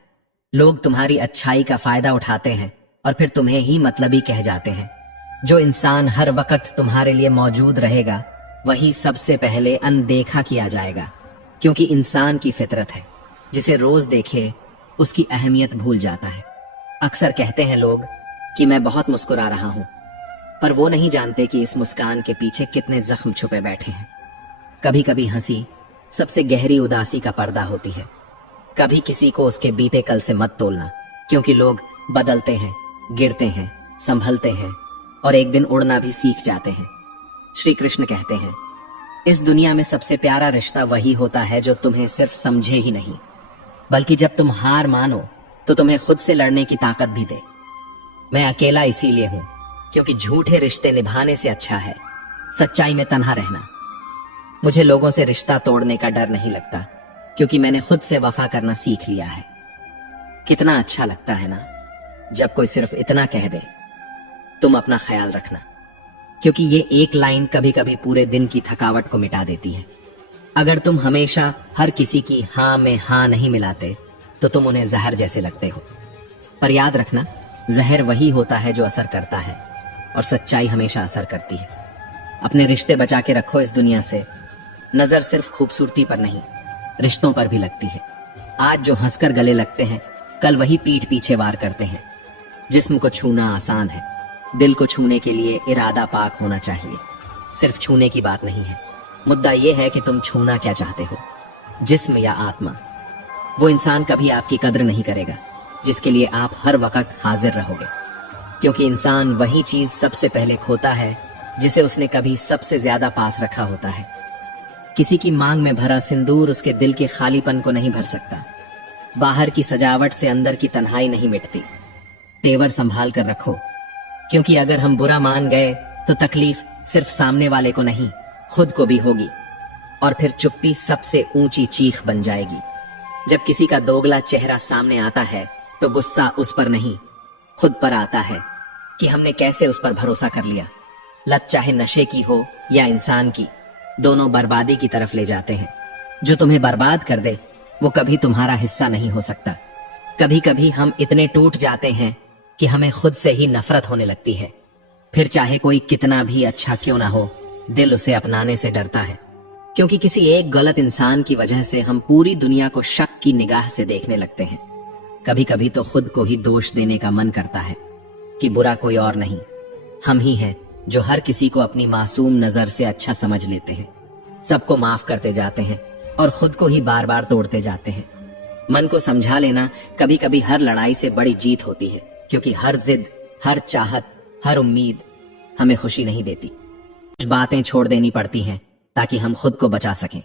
लोग तुम्हारी अच्छाई का फायदा उठाते हैं और फिर तुम्हें ही मतलबी कह जाते हैं। जो इंसान हर वक्त तुम्हारे लिए मौजूद रहेगा वही सबसे पहले अनदेखा किया जाएगा, क्योंकि इंसान की फितरत है, जिसे रोज देखे उसकी अहमियत भूल जाता है। अक्सर कहते हैं लोग कि मैं बहुत मुस्कुरा रहा हूं, पर वो नहीं जानते कि इस मुस्कान के पीछे कितने जख्म छुपे बैठे हैं। कभी कभी हंसी सबसे गहरी उदासी का पर्दा होती है। कभी किसी को उसके बीते कल से मत तोलना, क्योंकि लोग बदलते हैं, गिरते हैं, संभलते हैं और एक दिन उड़ना भी सीख जाते हैं। श्री कृष्ण कहते हैं, इस दुनिया में सबसे प्यारा रिश्ता वही होता है जो तुम्हें सिर्फ समझे ही नहीं, बल्कि जब तुम हार मानो तो तुम्हें खुद से लड़ने की ताकत भी दे। मैं अकेला इसीलिए हूं क्योंकि झूठे रिश्ते निभाने से अच्छा है सच्चाई में तन्हा रहना। मुझे लोगों से रिश्ता तोड़ने का डर नहीं लगता, क्योंकि मैंने खुद से वफा करना सीख लिया है। कितना अच्छा लगता है ना जब कोई सिर्फ इतना कह दे, तुम अपना ख्याल रखना, क्योंकि ये एक लाइन कभी कभी पूरे दिन की थकावट को मिटा देती है। अगर तुम हमेशा हर किसी की हाँ में हाँ नहीं मिलाते तो तुम उन्हें जहर जैसे लगते हो। पर याद रखना, जहर वही होता है जो असर करता है और सच्चाई हमेशा असर करती है। अपने रिश्ते बचा के रखो इस दुनिया से। नजर सिर्फ खूबसूरती पर नहीं, रिश्तों पर भी लगती है। आज जो हंसकर गले लगते हैं, कल वही पीठ पीछे वार करते हैं। जिस्म को छूना आसान है, दिल को छूने के लिए इरादा पाक होना चाहिए। सिर्फ छूने की बात नहीं है, मुद्दा यह है कि तुम छूना क्या चाहते हो, जिस्म या आत्मा। वो इंसान कभी आपकी कद्र नहीं करेगा जिसके लिए आप हर वक्त हाजिर रहोगे, क्योंकि इंसान वही चीज सबसे पहले खोता है जिसे उसने कभी सबसे ज्यादा पास रखा होता है। किसी की मांग में भरा सिंदूर उसके दिल के खालीपन को नहीं भर सकता। बाहर की सजावट से अंदर की तन्हाई नहीं मिटती। तेवर संभाल कर रखो, क्योंकि अगर हम बुरा मान गए तो तकलीफ सिर्फ सामने वाले को नहीं, खुद को भी होगी, और फिर चुप्पी सबसे ऊंची चीख बन जाएगी। जब किसी का दोगला चेहरा सामने आता है तो गुस्सा उस पर नहीं, खुद पर आता है कि हमने कैसे उस पर भरोसा कर लिया। लत चाहे नशे की हो या इंसान की, दोनों बर्बादी की तरफ ले जाते हैं। जो तुम्हें बर्बाद कर दे वो कभी तुम्हारा हिस्सा नहीं हो सकता। कभी कभी हम इतने टूट जाते हैं कि हमें खुद से ही नफरत होने लगती है। फिर चाहे कोई कितना भी अच्छा क्यों ना हो, दिल उसे अपनाने से डरता है, क्योंकि किसी एक गलत इंसान की वजह से हम पूरी दुनिया को शक की निगाह से देखने लगते हैं। कभी कभी तो खुद को ही दोष देने का मन करता है कि बुरा कोई और नहीं, हम ही हैं जो हर किसी को अपनी मासूम नजर से अच्छा समझ लेते हैं, सबको माफ करते जाते हैं और खुद को ही बार बार तोड़ते जाते हैं। मन को समझा लेना कभी कभी हर लड़ाई से बड़ी जीत होती है, क्योंकि हर जिद, हर चाहत, हर उम्मीद हमें खुशी नहीं देती। कुछ बातें छोड़ देनी पड़ती हैं ताकि हम खुद को बचा सकें।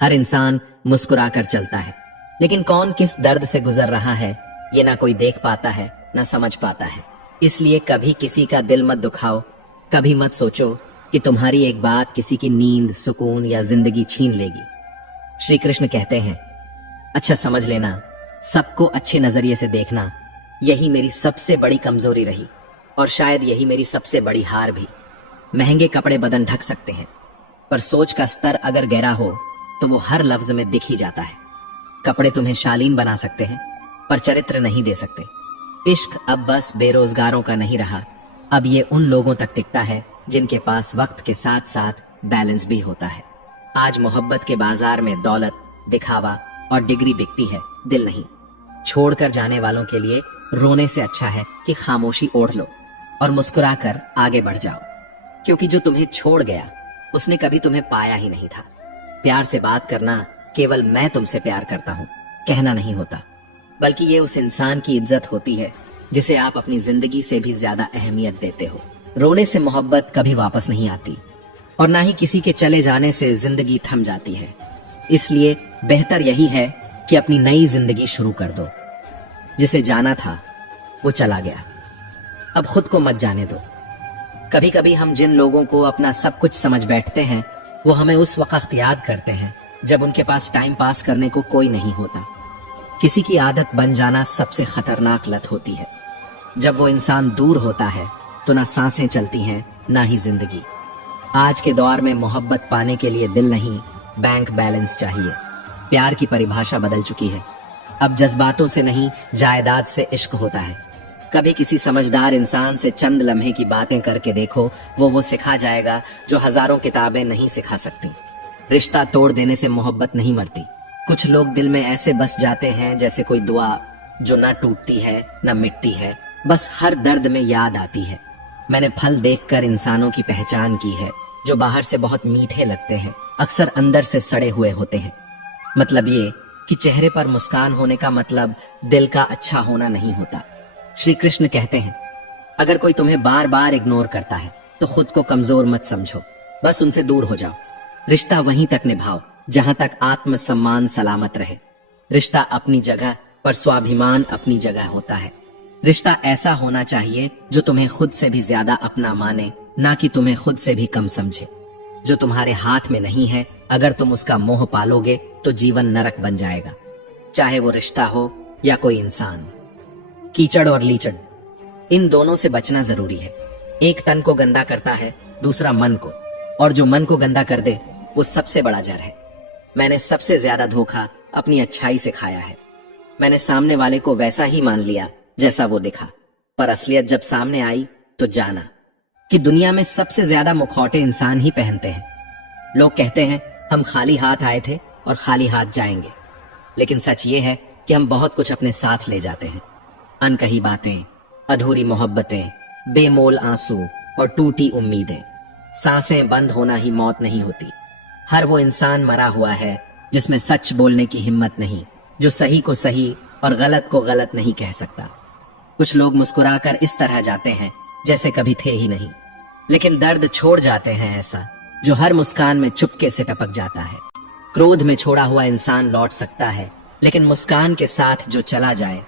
हर इंसान मुस्कुरा कर चलता है, लेकिन कौन किस दर्द से गुजर रहा है ये ना कोई देख पाता है ना समझ पाता है। इसलिए कभी किसी का दिल मत दुखाओ। कभी मत सोचो कि तुम्हारी एक बात किसी की नींद, सुकून या जिंदगी छीन लेगी। श्री कृष्ण कहते हैं, अच्छा समझ लेना, सबको अच्छे नजरिए से देखना यही मेरी सबसे बड़ी कमजोरी रही, और शायद यही मेरी सबसे बड़ी हार भी। महंगे कपड़े बदन ढक सकते हैं, पर सोच का स्तर अगर गहरा हो तो वो हर लफ्ज में दिख ही जाता है। कपड़े तुम्हें शालीन बना सकते हैं, पर चरित्र नहीं दे सकते। इश्क अब बस बेरोजगारों का नहीं रहा, अब ये उन लोगों तक टिकता है जिनके पास वक्त के साथ साथ बैलेंस भी होता है। आज मोहब्बत के बाजार में दौलत, दिखावा और डिग्री बिकती है, दिल नहीं। छोड़कर जाने वालों के लिए रोने से अच्छा है कि खामोशी ओढ़ लो और मुस्कुराकर आगे बढ़ जाओ, क्योंकि जो तुम्हें छोड़ गया उसने कभी तुम्हें पाया ही नहीं था। प्यार से बात करना केवल मैं तुमसे प्यार करता हूं कहना नहीं होता, बल्कि ये उस इंसान की इज्जत होती है जिसे आप अपनी जिंदगी से भी ज्यादा अहमियत देते हो। रोने से मोहब्बत कभी वापस नहीं आती और ना ही किसी के चले जाने से जिंदगी थम जाती है। इसलिए बेहतर यही है कि अपनी नई जिंदगी शुरू कर दो। जिसे जाना था वो चला गया, अब खुद को मत जाने दो। कभी कभी हम जिन लोगों को अपना सब कुछ समझ बैठते हैं वो हमें उस वक्त याद करते हैं जब उनके पास टाइम पास करने को कोई नहीं होता। किसी की आदत बन जाना सबसे खतरनाक लत होती है। जब वो इंसान दूर होता है तो ना सांसें चलती हैं ना ही जिंदगी। आज के दौर में मोहब्बत पाने के लिए दिल नहीं, बैंक बैलेंस चाहिए। प्यार की परिभाषा बदल चुकी है, अब जज्बातों से नहीं जायदाद से इश्क होता है। कभी किसी समझदार इंसान से चंद लम्हे की बातें करके देखो, वो सिखा जाएगा जो हजारों किताबें नहीं सिखा सकती। रिश्ता तोड़ देने से मोहब्बत नहीं मरती। कुछ लोग दिल में ऐसे बस जाते हैं जैसे कोई दुआ जो ना टूटती है ना मिटती है, बस हर दर्द में याद आती है। मैंने फल देखकर इंसानों की पहचान की है जो बाहर से बहुत मीठे लगते हैं, अक्सर अंदर से सड़े हुए होते हैं। मतलब ये कि चेहरे पर मुस्कान होने का मतलब दिल का अच्छा होना नहीं होता। श्री कृष्ण कहते हैं, अगर कोई तुम्हें बार बार इग्नोर करता है तो खुद को कमजोर मत समझो, बस उनसे दूर हो जाओ। रिश्ता वहीं तक निभाओ जहां तक आत्म सम्मान सलामत रहे। रिश्ता अपनी जगह पर स्वाभिमान अपनी जगह होता है। रिश्ता ऐसा होना चाहिए जो तुम्हें खुद से भी ज्यादा अपना माने, ना कि तुम्हें खुद से भी कम समझे। जो तुम्हारे हाथ में नहीं है, अगर तुम उसका मोह पालोगे तो जीवन नरक बन जाएगा, चाहे वो रिश्ता हो या कोई इंसान। कीचड़ और लीचड़, इन दोनों से बचना जरूरी है। एक तन को गंदा करता है, दूसरा मन को, और जो मन को गंदा कर दे वो सबसे बड़ा जर है। मैंने सबसे ज्यादा धोखा अपनी अच्छाई से खाया है। मैंने सामने वाले को वैसा ही मान लिया जैसा वो दिखा, पर असलियत जब सामने आई तो जाना कि दुनिया में सबसे ज्यादा मुखौटे इंसान ही पहनते हैं। लोग कहते हैं हम खाली हाथ आए थे और खाली हाथ जाएंगे, लेकिन सच ये है कि हम बहुत कुछ अपने साथ ले जाते हैं। अनकही बातें, अधूरी मोहब्बतें, बेमोल आंसू और टूटी उम्मीदें। सांसें बंद होना ही मौत नहीं होती। हर वो इंसान मरा हुआ है जिसमें सच बोलने की हिम्मत नहीं, जो सही को सही और गलत को गलत नहीं कह सकता। कुछ लोग मुस्कुराकर इस तरह जाते हैं जैसे कभी थे ही नहीं, लेकिन दर्द छोड़ जाते हैं ऐसा जो हर मुस्कान में चुपके से टपक जाता है। क्रोध में छोड़ा हुआ इंसान लौट सकता है, लेकिन मुस्कान के साथ जो चला जाए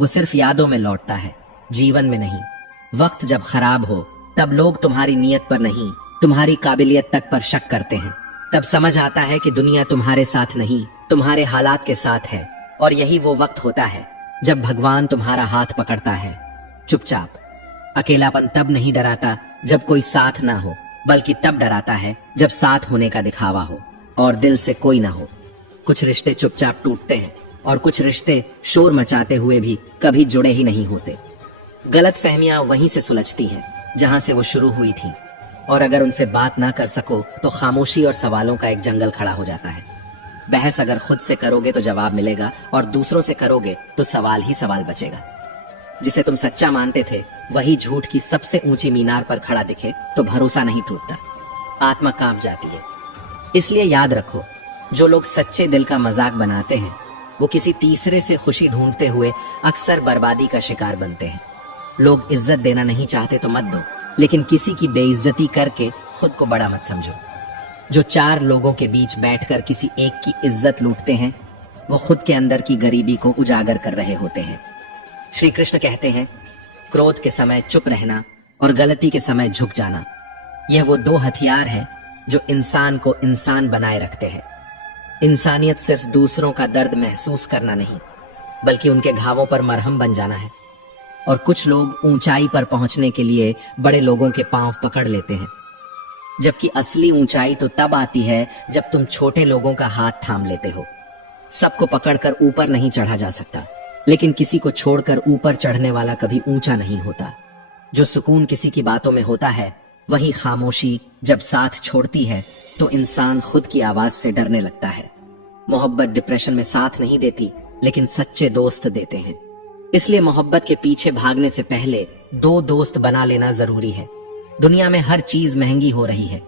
वो सिर्फ यादों में लौटता है, जीवन में नहीं। वक्त जब खराब हो तब लोग तुम्हारी नीयत पर नहीं, तुम्हारी काबिलियत तक पर शक करते हैं। तब समझ आता है कि दुनिया तुम्हारे साथ नहीं, तुम्हारे हालात के साथ है। और यही वो वक्त होता है जब भगवान तुम्हारा हाथ पकड़ता है चुपचाप। अकेलापन तब नहीं डराता जब कोई साथ ना हो, बल्कि तब डराता है जब साथ होने का दिखावा हो और दिल से कोई ना हो। कुछ रिश्ते चुपचाप टूटते हैं और कुछ रिश्ते शोर मचाते हुए भी कभी जुड़े ही नहीं होते। गलत फहमियां वहीं से सुलझती हैं जहां से वो शुरू हुई थी, और अगर उनसे बात ना कर सको तो खामोशी और सवालों का एक जंगल खड़ा हो जाता है। बहस अगर खुद से करोगे तो जवाब मिलेगा, और दूसरों से करोगे तो सवाल ही सवाल बचेगा। जिसे तुम सच्चा मानते थे वही झूठ की सबसे ऊंची मीनार पर खड़ा दिखे तो भरोसा नहीं टूटता, आत्मा कांप जाती है। इसलिए याद रखो, जो लोग सच्चे दिल का मजाक बनाते हैं वो किसी तीसरे से खुशी ढूंढते हुए अक्सर बर्बादी का शिकार बनते हैं। लोग इज्जत देना नहीं चाहते तो मत दो, लेकिन किसी की बेइज्जती करके खुद को बड़ा मत समझो। जो चार लोगों के बीच बैठकर किसी एक की इज्जत लूटते हैं वो खुद के अंदर की गरीबी को उजागर कर रहे होते हैं। श्री कृष्ण कहते हैं, क्रोध के समय चुप रहना और गलती के समय झुक जाना, यह वो दो हथियार हैं जो इंसान को इंसान बनाए रखते हैं। इंसानियत सिर्फ दूसरों का दर्द महसूस करना नहीं, बल्कि उनके घावों पर मरहम बन जाना है। और कुछ लोग ऊंचाई पर पहुंचने के लिए बड़े लोगों के पांव पकड़ लेते हैं, जबकि असली ऊंचाई तो तब आती है जब तुम छोटे लोगों का हाथ थाम लेते हो। सबको पकड़कर ऊपर नहीं चढ़ा जा सकता, लेकिन किसी को छोड़कर ऊपर चढ़ने वाला कभी ऊंचा नहीं होता। जो सुकून किसी की बातों में होता है, वही खामोशी जब साथ छोड़ती है तो इंसान खुद की आवाज से डरने लगता है। मोहब्बत डिप्रेशन में साथ नहीं देती, लेकिन सच्चे दोस्त देते हैं। इसलिए मोहब्बत के पीछे भागने से पहले 2 दोस्त बना लेना जरूरी है। दुनिया में हर चीज महंगी हो रही है,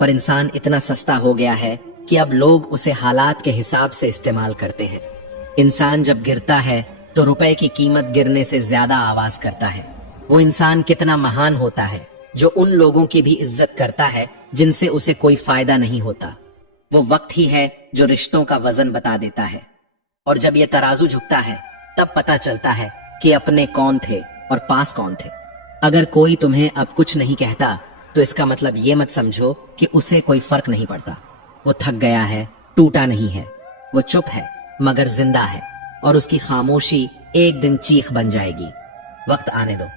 पर इंसान इतना सस्ता हो गया है कि अब लोग उसे हालात के हिसाब से इस्तेमाल करते हैं। इंसान जब गिरता है तो रुपए की कीमत गिरने से ज्यादा आवाज करता है। वो इंसान कितना महान होता है जो उन लोगों की भी इज्जत करता है जिनसे उसे कोई फायदा नहीं होता। वो वक्त ही है जो रिश्तों का वजन बता देता है, और जब ये तराजू झुकता है तब पता चलता है कि अपने कौन थे और पास कौन थे। अगर कोई तुम्हें अब कुछ नहीं कहता तो इसका मतलब ये मत समझो कि उसे कोई फर्क नहीं पड़ता। वो थक गया है, टूटा नहीं है। वो चुप है मगर जिंदा है, और उसकी खामोशी एक दिन चीख बन जाएगी। वक्त आने दो।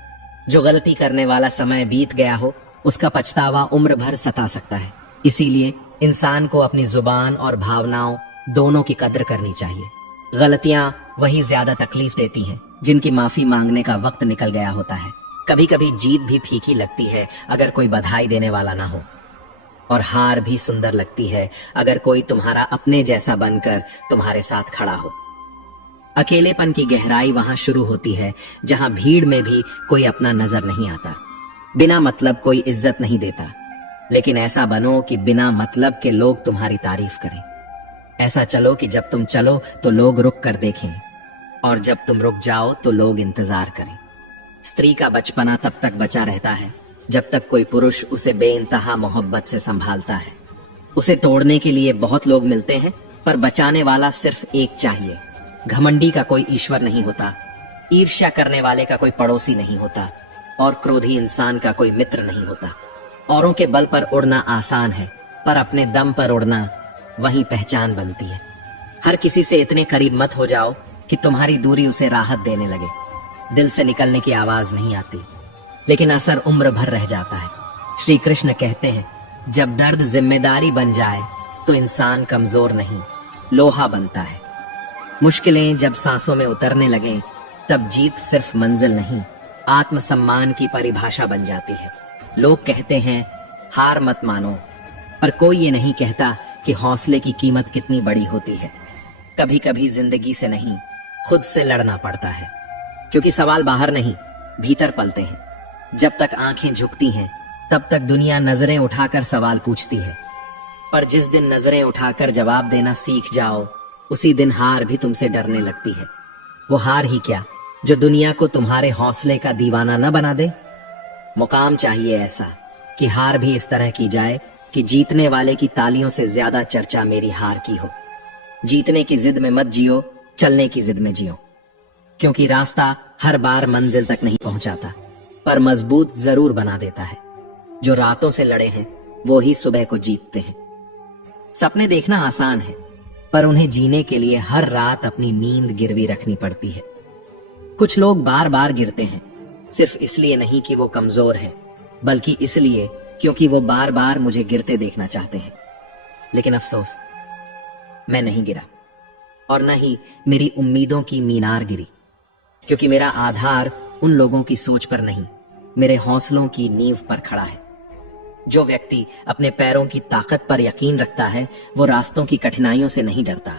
जो गलती करने वाला समय बीत गया हो, उसका पछतावा उम्र भर सता सकता है। इसीलिए इंसान को अपनी जुबान और भावनाओं दोनों की कद्र करनी चाहिए। गलतियां वही ज्यादा तकलीफ देती हैं जिनकी माफी मांगने का वक्त निकल गया होता है। कभी कभी जीत भी फीकी लगती है अगर कोई बधाई देने वाला ना हो, और हार भी सुंदर लगती है अगर कोई तुम्हारा अपने जैसा बनकर तुम्हारे साथ खड़ा हो। अकेलेपन की गहराई वहां शुरू होती है जहां भीड़ में भी कोई अपना नजर नहीं आता। बिना मतलब कोई इज्जत नहीं देता, लेकिन ऐसा बनो कि बिना मतलब के लोग तुम्हारी तारीफ करें। ऐसा चलो कि जब तुम चलो तो लोग रुक कर देखें, और जब तुम रुक जाओ तो लोग इंतजार करें। स्त्री का बचपना तब तक बचा रहता है जब तक कोई पुरुष उसे बेइंतहा मोहब्बत से संभालता है। उसे तोड़ने के लिए बहुत लोग मिलते हैं, पर बचाने वाला सिर्फ एक चाहिए। घमंडी का कोई ईश्वर नहीं होता, ईर्ष्या करने वाले का कोई पड़ोसी नहीं होता, और क्रोधी इंसान का कोई मित्र नहीं होता। औरों के बल पर उड़ना आसान है, पर अपने दम पर उड़ना वही पहचान बनती है। हर किसी से इतने करीब मत हो जाओ कि तुम्हारी दूरी उसे राहत देने लगे। दिल से निकलने की आवाज नहीं आती, लेकिन असर उम्र भर रह जाता है। श्री कृष्ण कहते हैं, जब दर्द जिम्मेदारी बन जाए तो इंसान कमजोर नहीं, लोहा बनता है। मुश्किलें जब सांसों में उतरने लगें, तब जीत सिर्फ मंजिल नहीं, आत्मसम्मान की परिभाषा बन जाती है। लोग कहते हैं हार मत मानो, पर कोई ये नहीं कहता कि हौसले की कीमत कितनी बड़ी होती है। कभी कभी जिंदगी से नहीं, खुद से लड़ना पड़ता है, क्योंकि सवाल बाहर नहीं, भीतर पलते हैं। जब तक आंखें झुकती हैं, तब तक दुनिया नजरें उठाकर सवाल पूछती है, पर जिस दिन नजरें उठाकर जवाब देना सीख जाओ, उसी दिन हार भी तुमसे डरने लगती है। वो हार ही क्या जो दुनिया को तुम्हारे हौसले का दीवाना न बना दे। मुकाम चाहिए ऐसा कि हार भी इस तरह की जाए कि जीतने वाले की तालियों से ज्यादा चर्चा मेरी हार की हो। जीतने की जिद में मत जियो, चलने की जिद में जियो, क्योंकि रास्ता हर बार मंजिल तक नहीं पहुंचाता, पर मजबूत जरूर बना देता है। जो रातों से लड़े हैं वो ही सुबह को जीतते हैं। सपने देखना आसान है, पर उन्हें जीने के लिए हर रात अपनी नींद गिरवी रखनी पड़ती है। कुछ लोग बार बार गिरते हैं, सिर्फ इसलिए नहीं कि वो कमजोर हैं, बल्कि इसलिए क्योंकि वो बार बार मुझे गिरते देखना चाहते हैं। लेकिन अफसोस, मैं नहीं गिरा, और न ही मेरी उम्मीदों की मीनार गिरी, क्योंकि मेरा आधार उन लोगों की सोच पर नहीं, मेरे हौसलों की नींव पर खड़ा है। जो व्यक्ति अपने पैरों की ताकत पर यकीन रखता है, वो रास्तों की कठिनाइयों से नहीं डरता,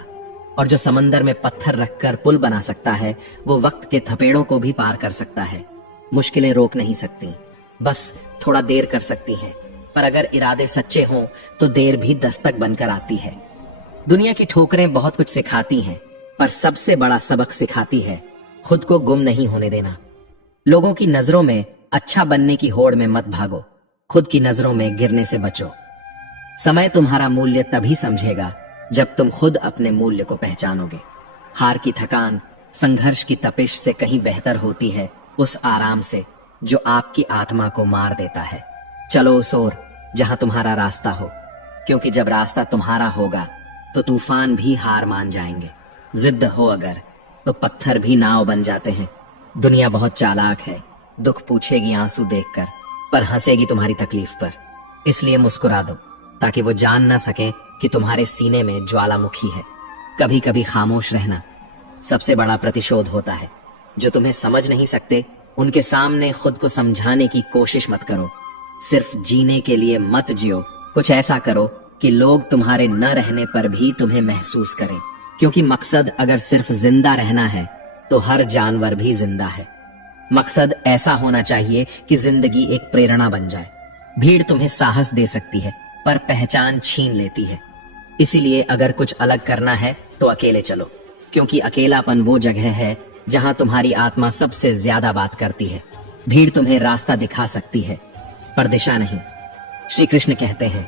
और जो समंदर में पत्थर रखकर पुल बना सकता है, वो वक्त के थपेड़ों को भी पार कर सकता है। मुश्किलें रोक नहीं सकती, बस थोड़ा देर कर सकती हैं, पर अगर इरादे सच्चे हों तो देर भी दस्तक बनकर आती है। दुनिया की ठोकरें बहुत कुछ सिखाती हैं, पर सबसे बड़ा सबक सिखाती है खुद को गुम नहीं होने देना। लोगों की नजरों में अच्छा बनने की होड़ में मत भागो, खुद की नजरों में गिरने से बचो। समय तुम्हारा मूल्य तभी समझेगा जब तुम खुद अपने मूल्य को पहचानोगे। हार की थकान संघर्ष की तपिश से कहीं बेहतर होती है उस आराम से जो आपकी आत्मा को मार देता है। चलो उस ओर जहां तुम्हारा रास्ता हो, क्योंकि जब रास्ता तुम्हारा होगा तो तूफान भी हार मान जाएंगे। जिद्द हो अगर तो पत्थर भी नाव बन जाते हैं। दुनिया बहुत चालाक है, दुख पूछेगी आंसू देखकर, पर हंसेगी तुम्हारी तकलीफ पर। इसलिए मुस्कुरा दो ताकि वो जान ना सके कि तुम्हारे सीने में ज्वालामुखी है। कभी कभी खामोश रहना सबसे बड़ा प्रतिशोध होता है। जो तुम्हें समझ नहीं सकते उनके सामने खुद को समझाने की कोशिश मत करो। सिर्फ जीने के लिए मत जियो, कुछ ऐसा करो कि लोग तुम्हारे न रहने पर भी तुम्हें महसूस करें। क्योंकि मकसद अगर सिर्फ जिंदा रहना है तो हर जानवर भी जिंदा है। मकसद ऐसा होना चाहिए कि जिंदगी एक प्रेरणा बन जाए। भीड़ तुम्हें साहस दे सकती है पर पहचान छीन लेती है। इसीलिए अगर कुछ अलग करना है तो अकेले चलो, क्योंकि अकेलापन वो जगह है जहां तुम्हारी आत्मा सबसे ज्यादा बात करती है। भीड़ तुम्हें रास्ता दिखा सकती है पर दिशा नहीं। श्री कृष्ण कहते हैं,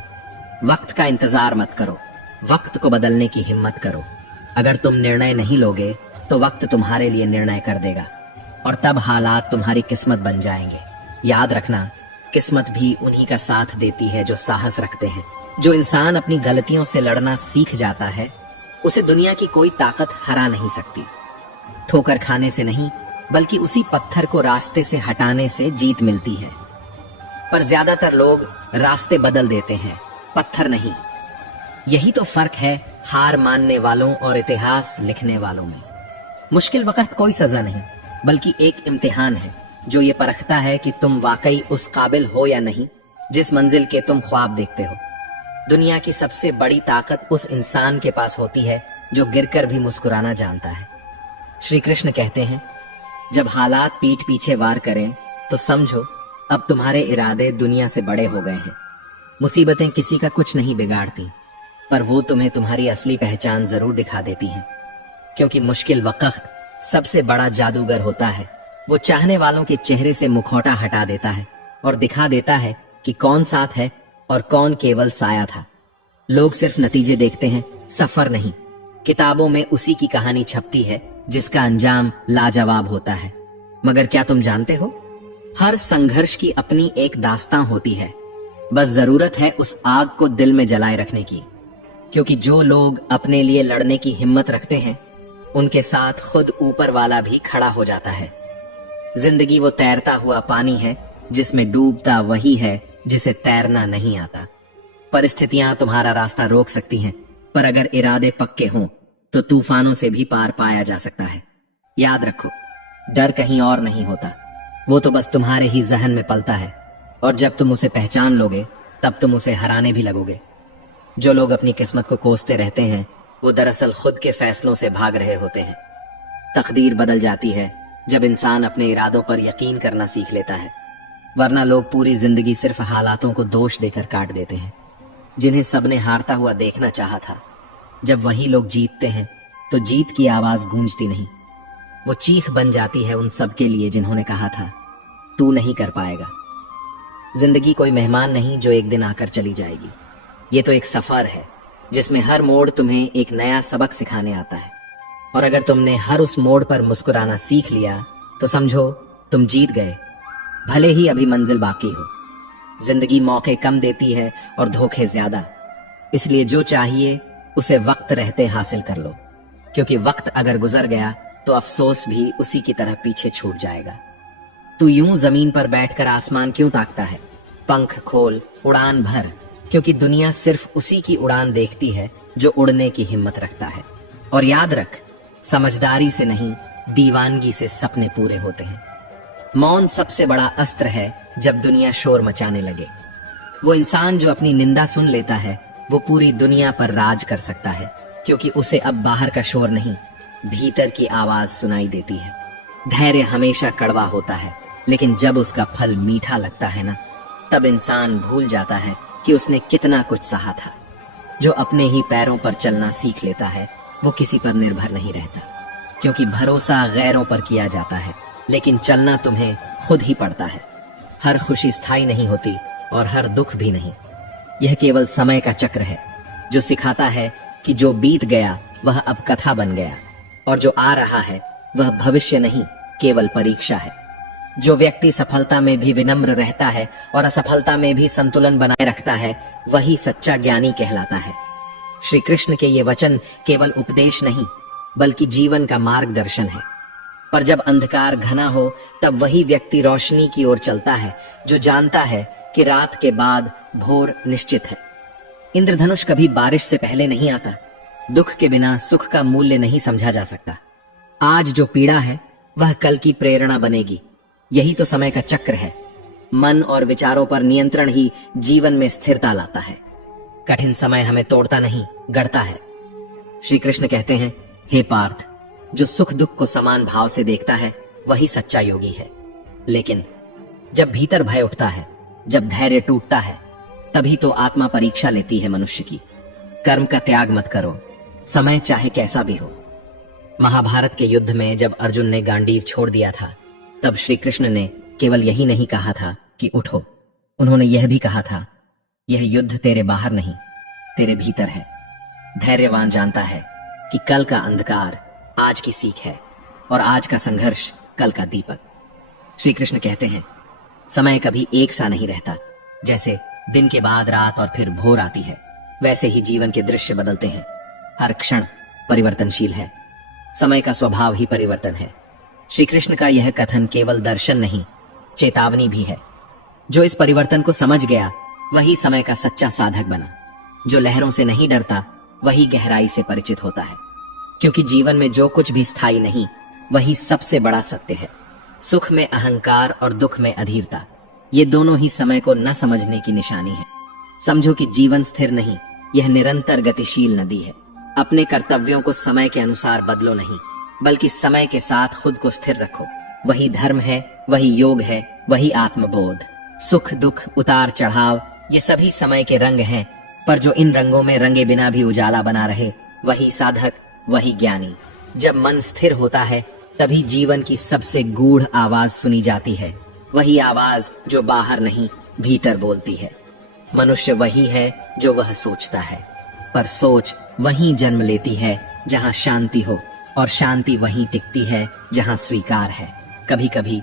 वक्त का इंतजार मत करो, वक्त को बदलने की हिम्मत करो। अगर तुम निर्णय नहीं लोगे तो वक्त तुम्हारे लिए निर्णय कर देगा और तब हालात तुम्हारी किस्मत बन जाएंगे। याद रखना, किस्मत भी उन्हीं का साथ देती है जो साहस रखते हैं। जो इंसान अपनी गलतियों से लड़ना सीख जाता है उसे दुनिया की कोई ताकत हरा नहीं सकती। ठोकर खाने से नहीं बल्कि उसी पत्थर को रास्ते से हटाने से जीत मिलती है। पर ज्यादातर लोग रास्ते बदल देते हैं, पत्थर नहीं। यही तो फर्क है हार मानने वालों और इतिहास लिखने वालों में। मुश्किल वक्त कोई सजा नहीं बल्कि एक इम्तिहान है जो ये परखता है कि तुम वाकई उस काबिल हो या नहीं जिस मंजिल के तुम ख्वाब देखते हो। दुनिया की सबसे बड़ी ताकत उस इंसान के पास होती है जो गिरकर भी मुस्कुराना जानता है। श्री कृष्ण कहते हैं, जब हालात पीठ पीछे वार करें तो समझो अब तुम्हारे इरादे दुनिया से बड़े हो गए हैं। मुसीबतें किसी का कुछ नहीं बिगाड़ती पर वो तुम्हें तुम्हारी असली पहचान जरूर दिखा देती हैं। क्योंकि मुश्किल वक्त सबसे बड़ा जादूगर होता है। वो चाहने वालों के चेहरे से मुखौटा हटा देता है और दिखा देता है कि कौन साथ है और कौन केवल साया था। लोग सिर्फ नतीजे देखते हैं, सफर नहीं। किताबों में उसी की कहानी छपती है जिसका अंजाम लाजवाब होता है। मगर क्या तुम जानते हो, हर संघर्ष की अपनी एक दास्तां होती है। बस जरूरत है उस आग को दिल में जलाए रखने की। क्योंकि जो लोग अपने लिए लड़ने की हिम्मत रखते हैं उनके साथ खुद ऊपर वाला भी खड़ा हो जाता है। जिंदगी वो तैरता हुआ पानी है जिसमें डूबता वही है जिसे तैरना नहीं आता। परिस्थितियां तुम्हारा रास्ता रोक सकती हैं पर अगर इरादे पक्के हों तो तूफानों से भी पार पाया जा सकता है। याद रखो, डर कहीं और नहीं होता, वो तो बस तुम्हारे ही जहन में पलता है और जब तुम उसे पहचान लोगे तब तुम उसे हराने भी लगोगे। जो लोग अपनी किस्मत को कोसते रहते हैं वो दरअसल खुद के फैसलों से भाग रहे होते हैं। तकदीर बदल जाती है जब इंसान अपने इरादों पर यकीन करना सीख लेता है, वरना लोग पूरी जिंदगी सिर्फ हालातों को दोष देकर काट देते हैं। जिन्हें सबने हारता हुआ देखना चाहा था, जब वही लोग जीतते हैं तो जीत की आवाज गूंजती नहीं, वो चीख बन जाती है उन सब के लिए जिन्होंने कहा था तू नहीं कर पाएगा। जिंदगी कोई मेहमान नहीं जो एक दिन आकर चली जाएगी। ये तो एक सफर है जिसमें हर मोड़ तुम्हें एक नया सबक सिखाने आता है। और अगर तुमने हर उस मोड़ पर मुस्कुराना सीख लिया तो समझो तुम जीत गए, भले ही अभी मंजिल बाकी हो। जिंदगी मौके कम देती है और धोखे ज्यादा, इसलिए जो चाहिए उसे वक्त रहते हासिल कर लो। क्योंकि वक्त अगर गुजर गया तो अफसोस भी उसी की तरह पीछे छूट जाएगा। तू यूं जमीन पर बैठकर आसमान क्यों ताकता है? पंख खोल, उड़ान भर, क्योंकि दुनिया सिर्फ उसी की उड़ान देखती है जो उड़ने की हिम्मत रखता है। और याद रख, समझदारी से नहीं दीवानगी से सपने पूरे होते हैं। मौन सबसे बड़ा अस्त्र है जब दुनिया शोर मचाने लगे। वो इंसान जो अपनी निंदा सुन लेता है वो पूरी दुनिया पर राज कर सकता है, क्योंकि उसे अब बाहर का शोर नहीं भीतर की आवाज सुनाई देती है। धैर्य हमेशा कड़वा होता है, लेकिन जब उसका फल मीठा लगता है ना, तब इंसान भूल जाता है कि उसने कितना कुछ सहा था। जो अपने ही पैरों पर चलना सीख लेता है वो किसी पर निर्भर नहीं रहता, क्योंकि भरोसा गैरों पर किया जाता है लेकिन चलना तुम्हें खुद ही पड़ता है। हर खुशी स्थायी नहीं होती और हर दुख भी नहीं। यह केवल समय का चक्र है जो सिखाता है कि जो बीत गया वह अब कथा बन गया और जो आ रहा है वह भविष्य नहीं केवल परीक्षा है। जो व्यक्ति सफलता में भी विनम्र रहता है और असफलता में भी संतुलन बनाए रखता है वही सच्चा ज्ञानी कहलाता है। श्री कृष्ण के ये वचन केवल उपदेश नहीं बल्कि जीवन का मार्गदर्शन है। पर जब अंधकार घना हो तब वही व्यक्ति रोशनी की ओर चलता है जो जानता है कि रात के बाद भोर निश्चित है। इंद्रधनुष कभी बारिश से पहले नहीं आता। दुख के बिना सुख का मूल्य नहीं समझा जा सकता। आज जो पीड़ा है वह कल की प्रेरणा बनेगी। यही तो समय का चक्र है। मन और विचारों पर नियंत्रण ही जीवन में स्थिरता लाता है। कठिन समय हमें तोड़ता नहीं, गढ़ता है। श्री कृष्ण कहते हैं, हे पार्थ, जो सुख दुख को समान भाव से देखता है वही सच्चा योगी है। लेकिन जब भीतर भय उठता है, जब धैर्य टूटता है, तभी तो आत्मा परीक्षा लेती है मनुष्य की। कर्म का त्याग मत करो, समय चाहे कैसा भी हो। महाभारत के युद्ध में जब अर्जुन ने गांडीव छोड़ दिया था, तब श्री कृष्ण ने केवल यही नहीं कहा था कि उठो। उन्होंने यह भी कहा था, यह युद्ध तेरे बाहर नहीं, तेरे भीतर है। धैर्यवान जानता है कि कल का अंधकार आज की सीख है और आज का संघर्ष कल का दीपक। श्री कृष्ण कहते हैं, समय कभी एक सा नहीं रहता। जैसे दिन के बाद रात और फिर भोर आती है, वैसे ही जीवन के दृश्य बदलते हैं। हर क्षण परिवर्तनशील है। समय का स्वभाव ही परिवर्तन है। श्री कृष्ण का यह कथन केवल दर्शन नहीं, चेतावनी भी है। जो इस परिवर्तन को समझ गया वही समय का सच्चा साधक बना। जो लहरों से नहीं डरता वही गहराई से परिचित होता है। क्योंकि जीवन में जो कुछ भी स्थायी नहीं, वही सबसे बड़ा सत्य है। सुख में अहंकार और दुख में अधीरता, ये दोनों ही समय को न समझने की निशानी है। समझो कि जीवन स्थिर नहीं, यह निरंतर गतिशील नदी है। अपने कर्तव्यों को समय के अनुसार बदलो नहीं, बल्कि समय के साथ खुद को स्थिर रखो। वही धर्म है, वही योग है, वही आत्मबोध। सुख दुख उतार चढ़ाव ये सभी समय के रंग हैं, पर जो इन रंगों में रंगे बिना भी उजाला बना रहे वही साधक, वही ज्ञानी। जब मन स्थिर होता है तभी जीवन की सबसे गूढ़ आवाज सुनी जाती है। वही आवाज जो बाहर नहीं भीतर बोलती है। मनुष्य वही है जो वह सोचता है, पर सोच वहीं जन्म लेती है जहां शांति हो, और शांति वहीं टिकती है जहां स्वीकार है। कभी कभी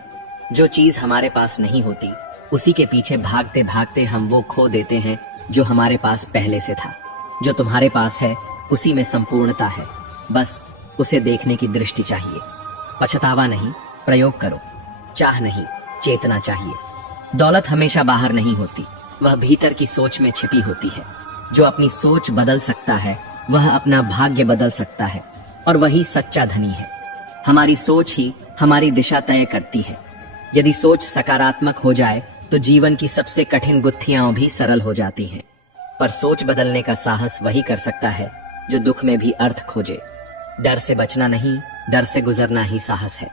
जो चीज हमारे पास नहीं होती, उसी के पीछे भागते भागते हम वो खो देते हैं जो हमारे पास पहले से था। जो तुम्हारे पास है उसी में संपूर्णता है, बस उसे देखने की दृष्टि चाहिए। पछतावा नहीं, प्रयोग करो। चाह नहीं, चेतना चाहिए। दौलत हमेशा बाहर नहीं होती, वह भीतर की सोच में छिपी होती है। जो अपनी सोच बदल सकता है वह अपना भाग्य बदल सकता है, और वही सच्चा धनी है। हमारी सोच ही हमारी दिशा तय करती है। यदि सोच सकारात्मक हो जाए तो जीवन की सबसे कठिन गुत्थियां भी सरल हो जाती हैं। पर सोच बदलने का साहस वही कर सकता है जो दुख में भी अर्थ खोजे। डर से बचना नहीं, डर से गुजरना ही साहस है।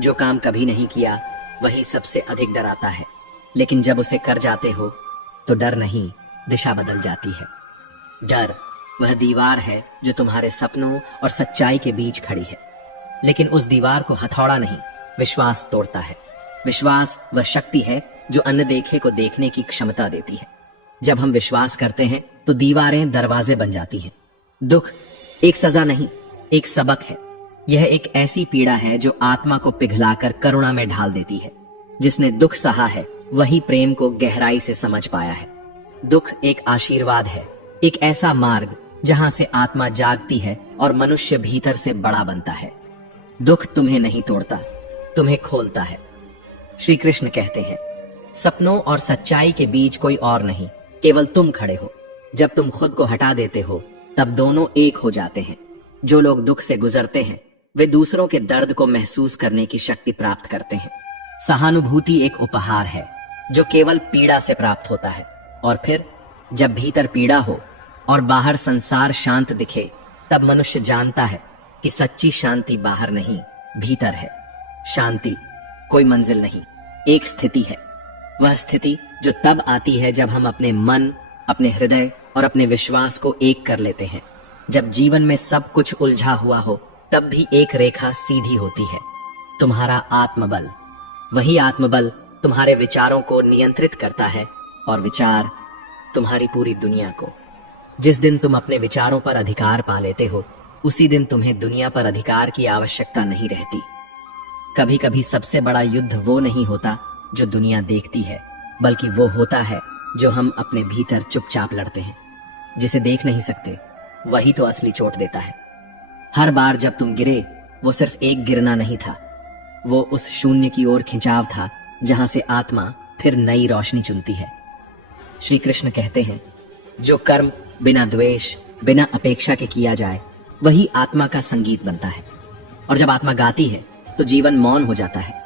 जो काम कभी नहीं किया वही सबसे अधिक डराता है, लेकिन जब उसे कर जाते हो तो डर नहीं, दिशा बदल जाती है। डर वह दीवार है जो तुम्हारे सपनों और सच्चाई के बीच खड़ी है, लेकिन उस दीवार को हथौड़ा नहीं, विश्वास तोड़ता है। विश्वास वह शक्ति है जो अनदेखे को देखने की क्षमता देती है। जब हम विश्वास करते हैं तो दीवारें दरवाजे बन जाती हैं। दुख एक सजा नहीं, एक सबक है। यह एक ऐसी पीड़ा है जो आत्मा को पिघलाकर करुणा में ढाल देती है। जिसने दुख सहा है वही प्रेम को गहराई से समझ पाया है। दुख एक आशीर्वाद है, एक ऐसा मार्ग जहां से आत्मा जागती है और मनुष्य भीतर से बड़ा बनता है। दुख तुम्हें नहीं तोड़ता, तुम्हें खोलता है। श्री कृष्ण कहते हैं, सपनों और सच्चाई के बीच कोई और नहीं, केवल तुम खड़े हो। जब तुम खुद को हटा देते हो तब दोनों एक हो जाते हैं। जो लोग दुख से गुजरते हैं वे दूसरों के दर्द को महसूस करने की शक्ति प्राप्त करते हैं। सहानुभूति एक उपहार है जो केवल पीड़ा से प्राप्त होता है। और फिर जब भीतर पीड़ा हो और बाहर संसार शांत दिखे, तब मनुष्य जानता है कि सच्ची शांति बाहर नहीं, भीतर है। शांति कोई मंजिल नहीं, एक स्थिति है। वह स्थिति जो तब आती है जब हम अपने मन, अपने हृदय और अपने विश्वास को एक कर लेते हैं। जब जीवन में सब कुछ उलझा हुआ हो तब भी एक रेखा सीधी होती है। तुम्हारा आत्मबल, वही आत्मबल तुम्हारे विचारों को नियंत्रित करता है, और विचार तुम्हारी पूरी दुनिया को। जिस दिन तुम अपने विचारों पर अधिकार पा लेते हो, उसी दिन तुम्हें दुनिया पर अधिकार की आवश्यकता नहीं रहती। कभी कभी सबसे बड़ा युद्ध वो नहीं होता जो दुनिया देखती है, बल्कि वो होता है जो हम अपने भीतर चुपचाप लड़ते हैं। जिसे देख नहीं सकते वही तो असली चोट देता है। हर बार जब तुम गिरे वो सिर्फ एक गिरना नहीं था, वो उस शून्य की ओर खिंचाव था जहां से आत्मा फिर नई रोशनी चुनती है। श्री कृष्ण कहते हैं, जो कर्म बिना द्वेष, बिना अपेक्षा के किया जाए, वही आत्मा का संगीत बनता है। और जब आत्मा गाती है तो जीवन मौन हो जाता है।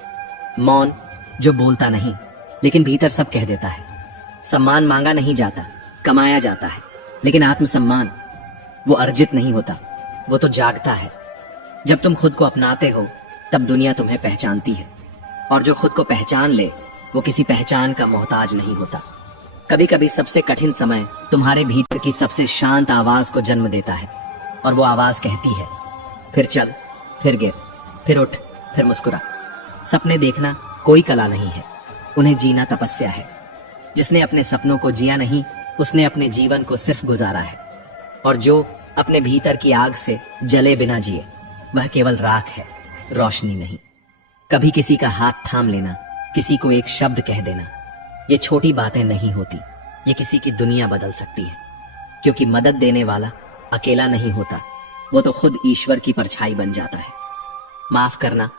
मौन जो बोलता नहीं लेकिन भीतर सब कह देता है। सम्मान मांगा नहीं जाता, कमाया जाता है, लेकिन आत्मसम्मान वो अर्जित नहीं होता, वो तो जागता है। जब तुम खुद को अपनाते हो तब दुनिया तुम्हें पहचानती है, और जो खुद को पहचान ले वो किसी पहचान का मोहताज नहीं होता। कभी कभी सबसे कठिन समय तुम्हारे भीतर की सबसे शांत आवाज को जन्म देता है, और वो आवाज कहती है, फिर चल, फिर गिर, फिर उठ, फिर मुस्कुरा। सपने देखना कोई कला नहीं है, उन्हें जीना तपस्या है। जिसने अपने सपनों को जिया नहीं, उसने अपने जीवन को सिर्फ गुजारा है। और जो अपने भीतर की आग से जले बिना जिए, वह केवल राख है, रोशनी नहीं। कभी किसी का हाथ थाम लेना, किसी को एक शब्द कह देना, ये छोटी बातें नहीं होती, ये किसी की दुनिया बदल सकती है। क्योंकि मदद देने वाला अकेला नहीं होता, वो तो खुद ईश्वर की परछाई बन जाता है। माफ करना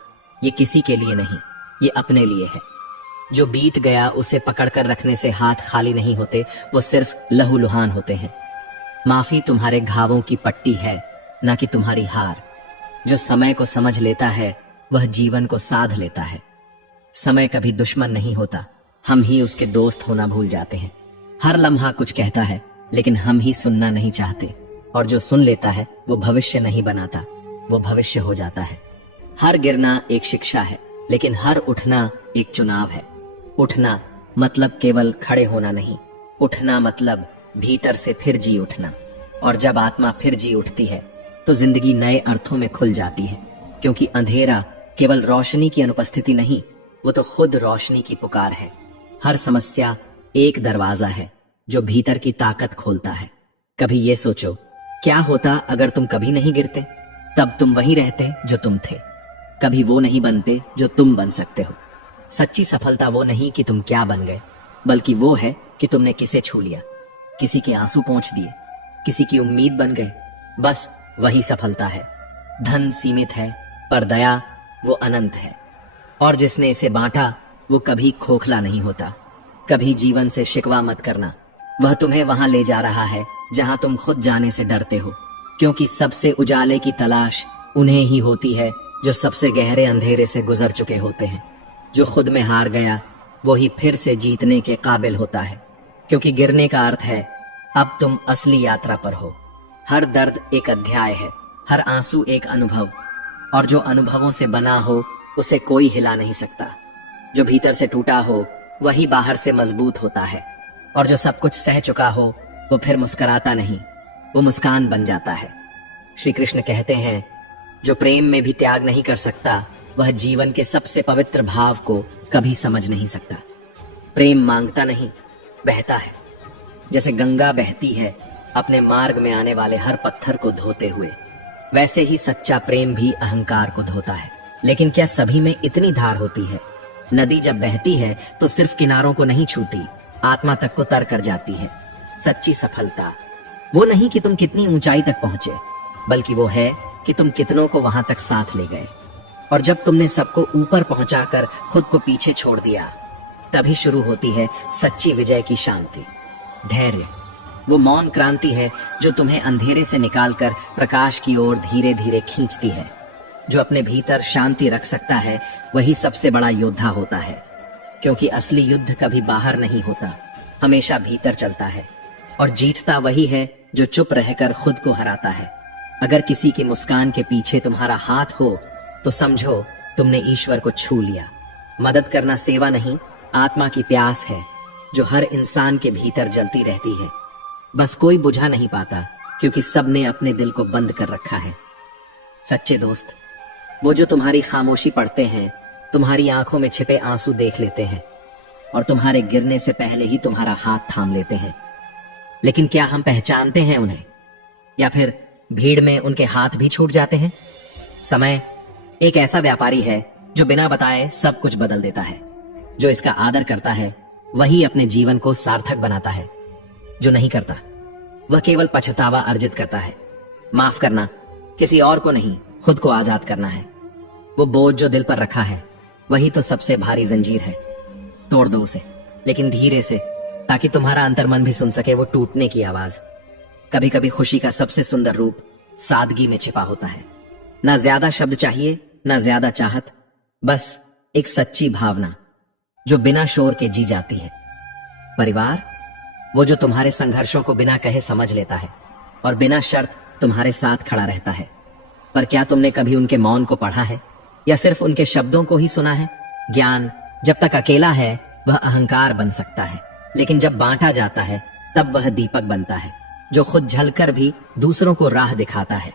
ये किसी के लिए नहीं, ये अपने लिए है। जो बीत गया उसे पकड़कर रखने से हाथ खाली नहीं होते, वो सिर्फ लहूलुहान होते हैं। माफी तुम्हारे घावों की पट्टी है, ना कि तुम्हारी हार। जो समय को समझ लेता है वह जीवन को साध लेता है। समय कभी दुश्मन नहीं होता, हम ही उसके दोस्त होना भूल जाते हैं। हर लम्हा कुछ कहता है, लेकिन हम ही सुनना नहीं चाहते। और जो सुन लेता है वो भविष्य नहीं बनाता, वो भविष्य हो जाता है। हर गिरना एक शिक्षा है, लेकिन हर उठना एक चुनाव है। उठना मतलब केवल खड़े होना नहीं, उठना मतलब भीतर से फिर जी उठना। और जब आत्मा फिर जी उठती है तो जिंदगी नए अर्थों में खुल जाती है। क्योंकि अंधेरा केवल रोशनी की अनुपस्थिति नहीं, वो तो खुद रोशनी की पुकार है। हर समस्या एक दरवाजा है जो भीतर की ताकत खोलता है। कभी ये सोचो, क्या होता अगर तुम कभी नहीं गिरते? तब तुम वही रहते जो तुम थे। कभी वो नहीं बनते जो तुम बन सकते हो। सच्ची सफलता वो नहीं कि तुम क्या बन गए, बल्कि वो है कि तुमने किसे छू लिया, किसी के आंसू पोंछ दिए, किसी की उम्मीद बन गए। बस वही सफलता है। धन सीमित है, पर दया वो अनंत है। और जिसने इसे बांटा वो कभी खोखला नहीं होता। कभी जीवन से शिकवा मत करना, वह तुम्हें वहां ले जा रहा है जहां तुम खुद जाने से डरते हो। क्योंकि सबसे उजाले की तलाश उन्हें ही होती है जो सबसे गहरे अंधेरे से गुजर चुके होते हैं। जो खुद में हार गया वो ही फिर से जीतने के काबिल होता है। क्योंकि गिरने का अर्थ है अब तुम असली यात्रा पर हो। हर दर्द एक अध्याय है, हर आंसू एक अनुभव, और जो अनुभवों से बना हो उसे कोई हिला नहीं सकता। जो भीतर से टूटा हो वही बाहर से मजबूत होता है। और जो सब कुछ सह चुका हो वो फिर मुस्कुराता नहीं, वो मुस्कान बन जाता है। श्री कृष्ण कहते हैं, जो प्रेम में भी त्याग नहीं कर सकता वह जीवन के सबसे पवित्र भाव को कभी समझ नहीं सकता। प्रेम मांगता नहीं, बहता है। जैसे गंगा बहती है अपने मार्ग में आने वाले हर पत्थर को धोते हुए, वैसे ही सच्चा प्रेम भी अहंकार को धोता है। लेकिन क्या सभी में इतनी धार होती है? नदी जब बहती है तो सिर्फ किनारों को नहीं छूती, आत्मा तक को तर कर जाती है। सच्ची सफलता वो नहीं कि तुम कितनी ऊंचाई तक पहुंचे, बल्कि वो है कि तुम कितनों को वहां तक साथ ले गए। और जब तुमने सबको ऊपर पहुंचाकर खुद को पीछे छोड़ दिया, तभी शुरू होती है सच्ची विजय की शांति। धैर्य वो मौन क्रांति है जो तुम्हें अंधेरे से निकालकर प्रकाश की ओर धीरे धीरे खींचती है। जो अपने भीतर शांति रख सकता है वही सबसे बड़ा योद्धा होता है। क्योंकि असली युद्ध कभी बाहर नहीं होता, हमेशा भीतर चलता है। और जीतता वही है जो चुप रहकर खुद को हराता है। अगर किसी की मुस्कान के पीछे तुम्हारा हाथ हो तो समझो तुमने ईश्वर को छू लिया। मदद करना सेवा नहीं, आत्मा की प्यास है जो हर इंसान के भीतर जलती रहती है। बस कोई बुझा नहीं पाता क्योंकि सबने अपने दिल को बंद कर रखा है। सच्चे दोस्त वो जो तुम्हारी खामोशी पढ़ते हैं, तुम्हारी आंखों में छिपे आंसू देख लेते हैं और तुम्हारे गिरने से पहले ही तुम्हारा हाथ थाम लेते हैं। लेकिन क्या हम पहचानते हैं उन्हें, या फिर भीड़ में उनके हाथ भी छूट जाते हैं? समय एक ऐसा व्यापारी है जो बिना बताए सब कुछ बदल देता है। जो इसका आदर करता है वही अपने जीवन को सार्थक बनाता है। जो नहीं करता वह केवल पछतावा अर्जित करता है। माफ करना किसी और को नहीं, खुद को आजाद करना है। वो बोझ जो दिल पर रखा है वही तो सबसे भारी जंजीर है। तोड़ दो उसे, लेकिन धीरे से, ताकि तुम्हारा अंतर्मन भी सुन सके वो टूटने की आवाज। कभी कभी खुशी का सबसे सुंदर रूप सादगी में छिपा होता है। ना ज्यादा शब्द चाहिए, ना ज्यादा चाहत, बस एक सच्ची भावना जो बिना शोर के जी जाती है। परिवार, वो जो तुम्हारे संघर्षों को बिना कहे समझ लेता है और बिना शर्त तुम्हारे साथ खड़ा रहता है। पर क्या तुमने कभी उनके मौन को पढ़ा है या सिर्फ उनके शब्दों को ही सुना है? ज्ञान जब तक अकेला है वह अहंकार बन सकता है, लेकिन जब बांटा जाता है तब वह दीपक बनता है, जो खुद जलकर भी दूसरों को राह दिखाता है।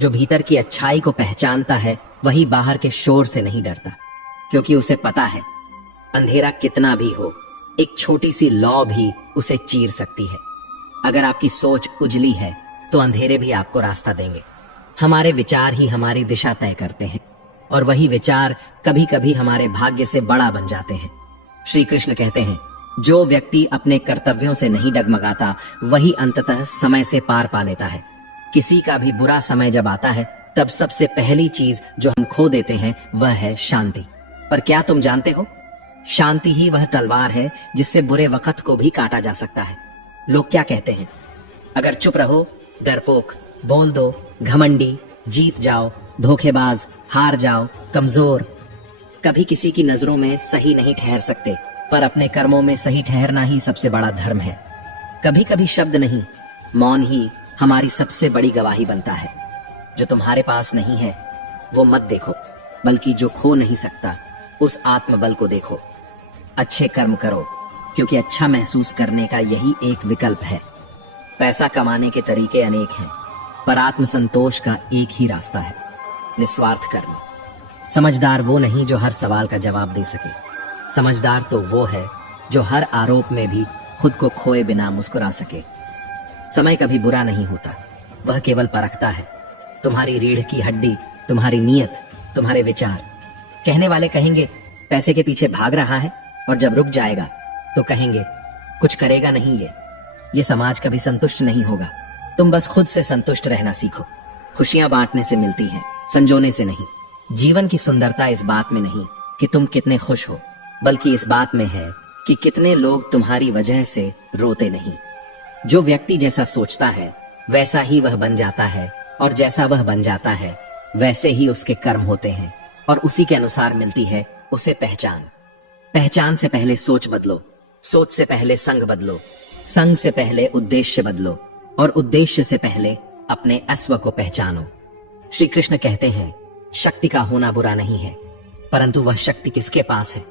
जो भीतर की अच्छाई को पहचानता है वही बाहर के शोर से नहीं डरता, क्योंकि उसे पता है अंधेरा कितना भी हो, एक छोटी सी लौ भी उसे चीर सकती है। अगर आपकी सोच उजली है तो अंधेरे भी आपको रास्ता देंगे। हमारे विचार ही हमारी दिशा तय करते हैं और वही विचार कभी कभी हमारे भाग्य से बड़ा बन जाते हैं। श्री कृष्ण कहते हैं, जो व्यक्ति अपने कर्तव्यों से नहीं डगमगाता वही अंततः समय से पार पा लेता है। किसी का भी बुरा समय जब आता है तब सबसे पहली चीज जो हम खो देते हैं वह है शांति। पर क्या तुम जानते हो, शांति ही वह तलवार है जिससे बुरे वक्त को भी काटा जा सकता है। लोग क्या कहते हैं, अगर चुप रहो, डरपोक, बोल दो, घमंडी, जीत जाओ, धोखेबाज, हार जाओ, कमजोर। कभी किसी की नजरों में सही नहीं ठहर सकते, पर अपने कर्मों में सही ठहरना ही सबसे बड़ा धर्म है। कभी कभी शब्द नहीं, मौन ही हमारी सबसे बड़ी गवाही बनता है। जो तुम्हारे पास नहीं है वो मत देखो, बल्कि जो खो नहीं सकता उस आत्मबल को देखो। अच्छे कर्म करो, क्योंकि अच्छा महसूस करने का यही एक विकल्प है। पैसा कमाने के तरीके अनेक हैं, पर आत्मसंतोष का एक ही रास्ता है, निस्वार्थ कर्म। समझदार वो नहीं जो हर सवाल का जवाब दे सके, समझदार तो वो है जो हर आरोप में भी खुद को खोए बिना मुस्कुरा सके। समय कभी बुरा नहीं होता, वह केवल परखता है तुम्हारी रीढ़ की हड्डी, तुम्हारी नीयत, तुम्हारे विचार। कहने वाले कहेंगे पैसे के पीछे भाग रहा है, और जब रुक जाएगा तो कहेंगे कुछ करेगा नहीं ये समाज कभी संतुष्ट नहीं होगा। तुम बस खुद से संतुष्ट रहना सीखो। खुशियां बांटने से मिलती हैं, संजोने से नहीं। जीवन की सुंदरता इस बात में नहीं कि तुम कितने खुश हो, बल्कि इस बात में है कि कितने लोग तुम्हारी वजह से रोते नहीं। जो व्यक्ति जैसा सोचता है वैसा ही वह बन जाता है, और जैसा वह बन जाता है वैसे ही उसके कर्म होते हैं, और उसी के अनुसार मिलती है उसे पहचान। पहचान से पहले सोच बदलो, सोच से पहले संग बदलो, संग से पहले उद्देश्य बदलो, और उद्देश्य से पहले अपने अस्व को पहचानो। श्री कृष्ण कहते हैं, शक्ति का होना बुरा नहीं है, परंतु वह शक्ति किसके पास है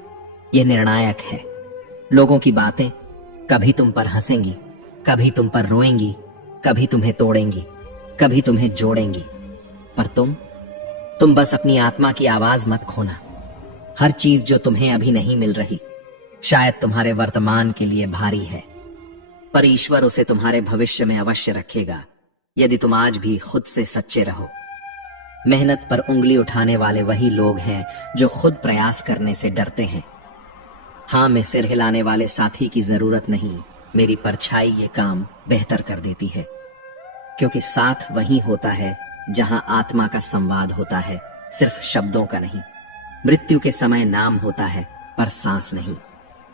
यह निर्णायक है। लोगों की बातें कभी तुम पर हंसेंगी, कभी तुम पर रोएंगी, कभी तुम्हें तोड़ेंगी, कभी तुम्हें जोड़ेंगी, पर तुम बस अपनी आत्मा की आवाज मत खोना। हर चीज जो तुम्हें अभी नहीं मिल रही शायद तुम्हारे वर्तमान के लिए भारी है, पर ईश्वर उसे तुम्हारे भविष्य में अवश्य रखेगा, यदि तुम आज भी खुद से सच्चे रहो। मेहनत पर उंगली उठाने वाले वही लोग हैं जो खुद प्रयास करने से डरते हैं। हाँ, मैं सिर हिलाने वाले साथी की जरूरत नहीं, मेरी परछाई ये काम बेहतर कर देती है। क्योंकि साथ वही होता है जहां आत्मा का संवाद होता है, सिर्फ शब्दों का नहीं। मृत्यु के समय नाम होता है पर सांस नहीं,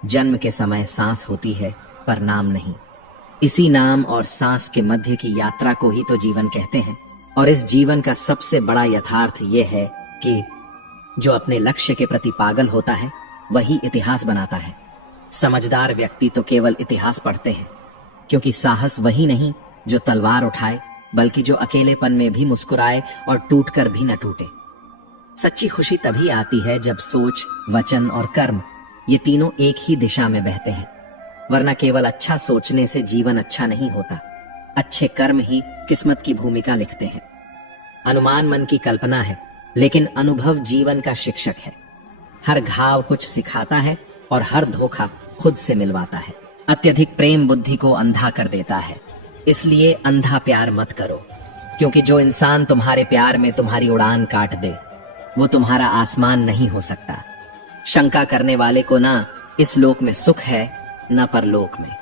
जन्म के समय सांस होती है पर नाम नहीं। इसी नाम और सांस के मध्य की यात्रा को ही तो जीवन कहते हैं। और इस जीवन का सबसे बड़ा यथार्थ यह है कि जो अपने लक्ष्य के प्रति पागल होता है वही इतिहास बनाता है। समझदार व्यक्ति तो केवल इतिहास पढ़ते हैं, क्योंकि साहस वही नहीं जो तलवार उठाए, बल्कि जो अकेलेपन में भी मुस्कुराए और टूटकर भी न टूटे। सच्ची खुशी तभी आती है जब सोच, वचन और कर्म ये तीनों एक ही दिशा में बहते हैं, वरना केवल अच्छा सोचने से जीवन अच्छा नहीं होता। अच्छे कर्म ही किस्मत की भूमिका लिखते हैं। अनुमान मन की कल्पना है, लेकिन अनुभव जीवन का शिक्षक है। हर घाव कुछ सिखाता है और हर धोखा खुद से मिलवाता है। अत्यधिक प्रेम बुद्धि को अंधा कर देता है, इसलिए अंधा प्यार मत करो, क्योंकि जो इंसान तुम्हारे प्यार में तुम्हारी उड़ान काट दे वो तुम्हारा आसमान नहीं हो सकता। शंका करने वाले को ना इस लोक में सुख है न परलोक में।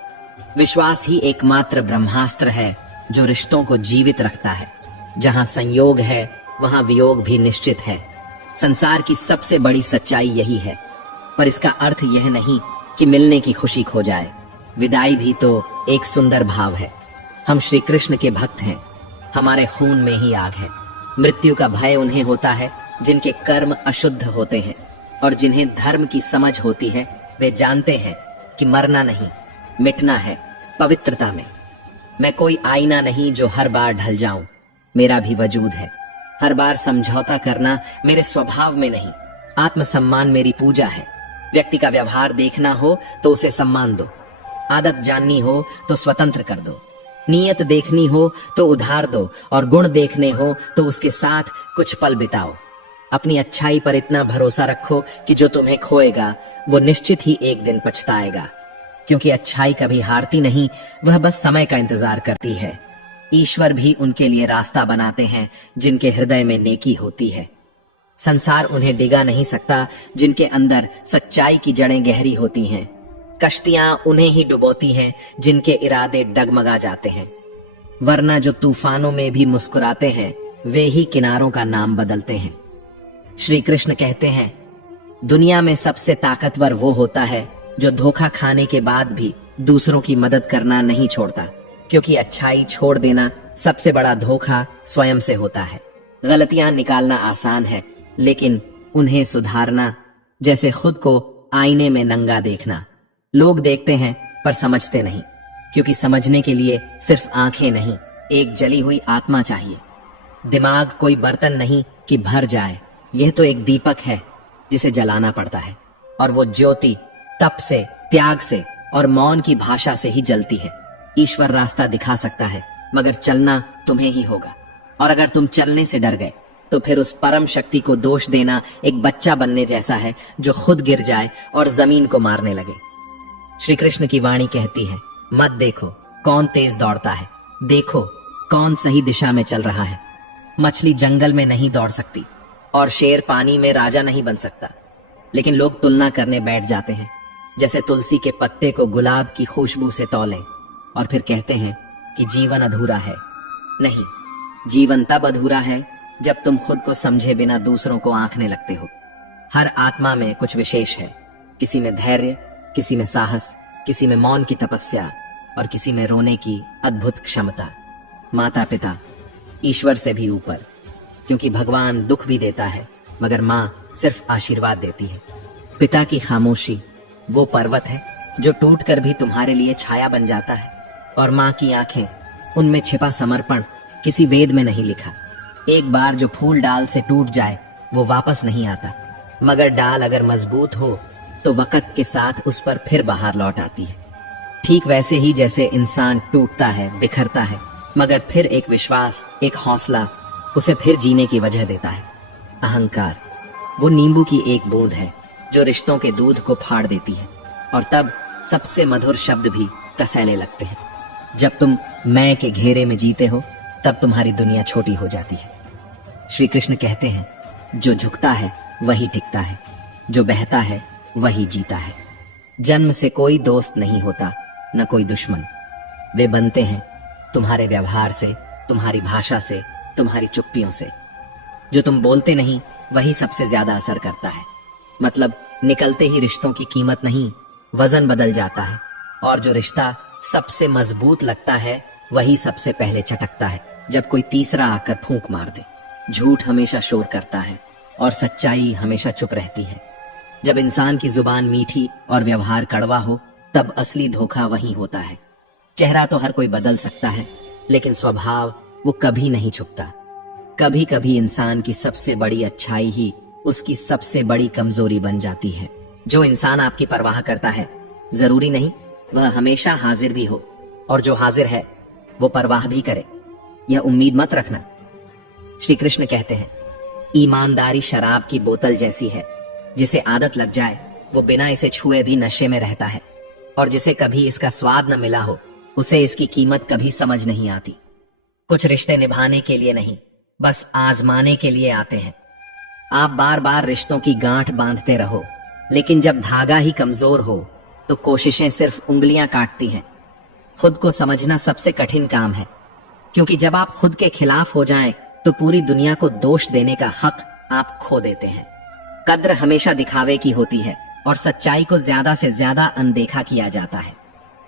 विश्वास ही एकमात्र ब्रह्मास्त्र है जो रिश्तों को जीवित रखता है। जहां संयोग है वहां वियोग भी निश्चित है। संसार की सबसे बड़ी सच्चाई यही है, पर इसका अर्थ यह नहीं कि मिलने की खुशी खो जाए। विदाई भी तो एक सुंदर भाव है। हम श्री कृष्ण के भक्त हैं, हमारे खून में ही आग है। मृत्यु का भय उन्हें होता है जिनके कर्म अशुद्ध होते हैं, और जिन्हें धर्म की समझ होती है वे जानते हैं कि मरना नहीं, मिटना है पवित्रता में। मैं कोई आईना नहीं जो हर बार ढल जाऊं, मेरा भी वजूद है। हर बार समझौता करना मेरे स्वभाव में नहीं। आत्मसम्मान मेरी पूजा है। व्यक्ति का व्यवहार देखना हो तो उसे सम्मान दो, आदत जाननी हो तो स्वतंत्र कर दो, नीयत देखनी हो तो उधार दो, और गुण देखने हो तो उसके साथ कुछ पल बिताओ। अपनी अच्छाई पर इतना भरोसा रखो कि जो तुम्हें खोएगा वो निश्चित ही एक दिन पछताएगा, क्योंकि अच्छाई कभी हारती नहीं, वह बस समय का इंतजार करती है। ईश्वर भी उनके लिए रास्ता बनाते हैं जिनके हृदय में नेकी होती है। संसार उन्हें डिगा नहीं सकता जिनके अंदर सच्चाई की जड़ें गहरी होती हैं। कश्तियां उन्हें ही डुबोती हैं जिनके इरादे डगमगा जाते हैं, वरना जो तूफानों में भी मुस्कुराते हैं वे ही किनारों का नाम बदलते हैं। श्री कृष्ण कहते हैं, दुनिया में सबसे ताकतवर वो होता है जो धोखा खाने के बाद भी दूसरों की मदद करना नहीं छोड़ता, क्योंकि अच्छाई छोड़ देना सबसे बड़ा धोखा स्वयं से होता है। गलतियां निकालना आसान है, लेकिन उन्हें सुधारना जैसे खुद को आईने में नंगा देखना। लोग देखते हैं पर समझते नहीं, क्योंकि समझने के लिए सिर्फ आंखें नहीं, एक जली हुई आत्मा चाहिए। दिमाग कोई बर्तन नहीं कि भर जाए, यह तो एक दीपक है जिसे जलाना पड़ता है, और वो ज्योति तप से, त्याग से और मौन की भाषा से ही जलती है। ईश्वर रास्ता दिखा सकता है, मगर चलना तुम्हें ही होगा। और अगर तुम चलने से डर गए तो फिर उस परम शक्ति को दोष देना एक बच्चा बनने जैसा है जो खुद गिर जाए और जमीन को मारने लगे। श्री कृष्ण की वाणी कहती है, मत देखो कौन तेज दौड़ता है, देखो कौन सही दिशा में चल रहा है। मछली जंगल में नहीं दौड़ सकती और शेर पानी में राजा नहीं बन सकता, लेकिन लोग तुलना करने बैठ जाते हैं, जैसे तुलसी के पत्ते को गुलाब की खुशबू से तौलें, और फिर कहते हैं कि जीवन अधूरा है। नहीं, जीवन तब अधूरा है जब तुम खुद को समझे बिना दूसरों को आंकने लगते हो। हर आत्मा में कुछ विशेष है, किसी में धैर्य, किसी में साहस, किसी में मौन की तपस्या, और किसी में रोने की अद्भुत क्षमता। माता पिता ईश्वर से भी ऊपर, क्योंकि भगवान दुख भी देता है मगर माँ सिर्फ आशीर्वाद देती है। पिता की खामोशी वो पर्वत है जो टूटकर भी तुम्हारे लिए छाया बन जाता है, और माँ की आंखें, उनमें छिपा समर्पण किसी वेद में नहीं लिखा। एक बार जो फूल डाल से टूट जाए वो वापस नहीं आता, मगर डाल अगर मजबूत हो तो वक्त के साथ उस पर फिर बाहर लौट आती है। ठीक वैसे ही जैसे इंसान टूटता है, बिखरता है, मगर फिर एक विश्वास, एक हौसला उसे फिर जीने की वजह देता है। अहंकार वो नींबू की एक बूंद है जो रिश्तों के दूध को फाड़ देती है, और तब सबसे मधुर शब्द भी कसैले लगते हैं। जब तुम मैं के घेरे में जीते हो तब तुम्हारी दुनिया छोटी हो जाती है। श्री कृष्ण कहते हैं, जो झुकता है वही टिकता है, जो बहता है वही जीता है। जन्म से कोई दोस्त नहीं होता, न कोई दुश्मन। वे बनते हैं तुम्हारे व्यवहार से, तुम्हारी भाषा से, तुम्हारी चुप्पियों से। जो तुम बोलते नहीं वही सबसे ज्यादा असर करता है। मतलब निकलते ही रिश्तों की कीमत नहीं, वजन बदल जाता है, और जो रिश्ता सबसे मजबूत लगता है वही सबसे पहले चटकता है जब कोई तीसरा आकर फूंक मार दे। झूठ हमेशा शोर करता है और सच्चाई हमेशा चुप रहती है। जब इंसान की जुबान मीठी और व्यवहार कड़वा हो तब असली धोखा वही होता है। चेहरा तो हर कोई बदल सकता है, लेकिन स्वभाव वो कभी नहीं छुपता। कभी कभी इंसान की सबसे बड़ी अच्छाई ही उसकी सबसे बड़ी कमजोरी बन जाती है। जो इंसान आपकी परवाह करता है जरूरी नहीं वह हमेशा हाजिर भी हो, और जो हाजिर है वो परवाह भी करे, यह उम्मीद मत रखना। श्री कृष्ण कहते हैं, ईमानदारी शराब की बोतल जैसी है, जिसे आदत लग जाए वो बिना इसे छुए भी नशे में रहता है, और जिसे कभी इसका स्वाद न मिला हो उसे इसकी कीमत कभी समझ नहीं आती। कुछ रिश्ते निभाने के लिए नहीं, बस आजमाने के लिए आते हैं। आप बार बार रिश्तों की गांठ बांधते रहो, लेकिन जब धागा ही कमजोर हो तो कोशिशें सिर्फ उंगलियां काटती हैं। खुद को समझना सबसे कठिन काम है, क्योंकि जब आप खुद के खिलाफ हो जाएं तो पूरी दुनिया को दोष देने का हक आप खो देते हैं। कद्र हमेशा दिखावे की होती है और सच्चाई को ज्यादा से ज्यादा अनदेखा किया जाता है।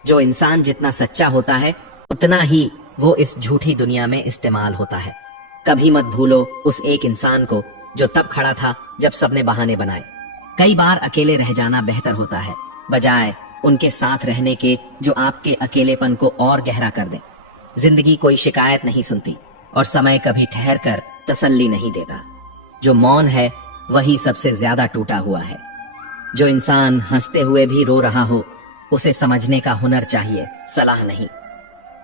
जो इंसान जितना सच्चा होता है उतना ही वो इस झूठी दुनिया में इस्तेमाल होता है। कभी मत भूलो उस एक इंसान को जो तब खड़ा था जब सबने बहाने बनाए। कई बार अकेले रह जाना बेहतर होता है बजाय उनके साथ रहने के जो आपके अकेलेपन को और गहरा कर दे। जिंदगी कोई शिकायत नहीं सुनती और समय कभी ठहर कर तसल्ली नहीं देता। जो मौन है वही सबसे ज्यादा टूटा हुआ है। जो इंसान हंसते हुए भी रो रहा हो उसे समझने का हुनर चाहिए, सलाह नहीं।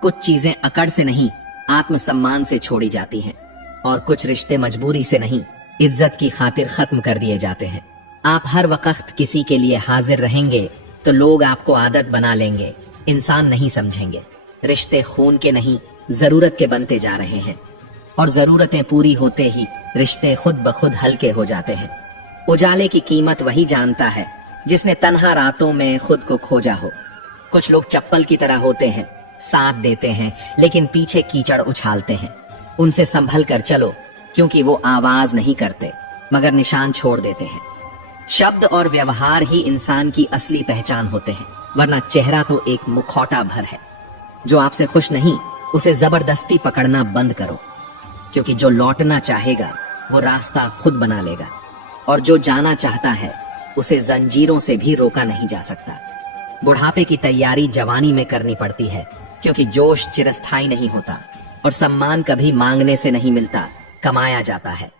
कुछ चीजें अकड़ से नहीं आत्मसम्मान से छोड़ी जाती हैं और कुछ रिश्ते मजबूरी से नहीं इज्जत की खातिर खत्म कर दिए जाते हैं। आप हर वक्त किसी के लिए हाजिर रहेंगे तो लोग आपको आदत बना लेंगे, इंसान नहीं समझेंगे। रिश्ते खून के नहीं जरूरत के बनते जा रहे हैं और जरूरतें पूरी होते ही रिश्ते खुद ब खुद हल्के हो जाते हैं। उजाले की कीमत वही जानता है जिसने तन्हा रातों में खुद को खोजा हो। कुछ लोग चप्पल की तरह होते हैं, साथ देते हैं लेकिन पीछे कीचड़ उछालते हैं। उनसे संभल कर चलो क्योंकि वो आवाज नहीं करते मगर निशान छोड़ देते हैं। शब्द और व्यवहार ही इंसान की असली पहचान होते हैं, वरना चेहरा तो एक मुखौटा भर है। जो आपसे खुश नहीं उसे जबरदस्ती पकड़ना बंद करो क्योंकि जो लौटना चाहेगा वो रास्ता खुद बना लेगा और जो जाना चाहता है उसे जंजीरों से भी रोका नहीं जा सकता। बुढ़ापे की तैयारी जवानी में करनी पड़ती है क्योंकि जोश चिरस्थायी नहीं होता और सम्मान कभी मांगने से नहीं मिलता, कमाया जाता है।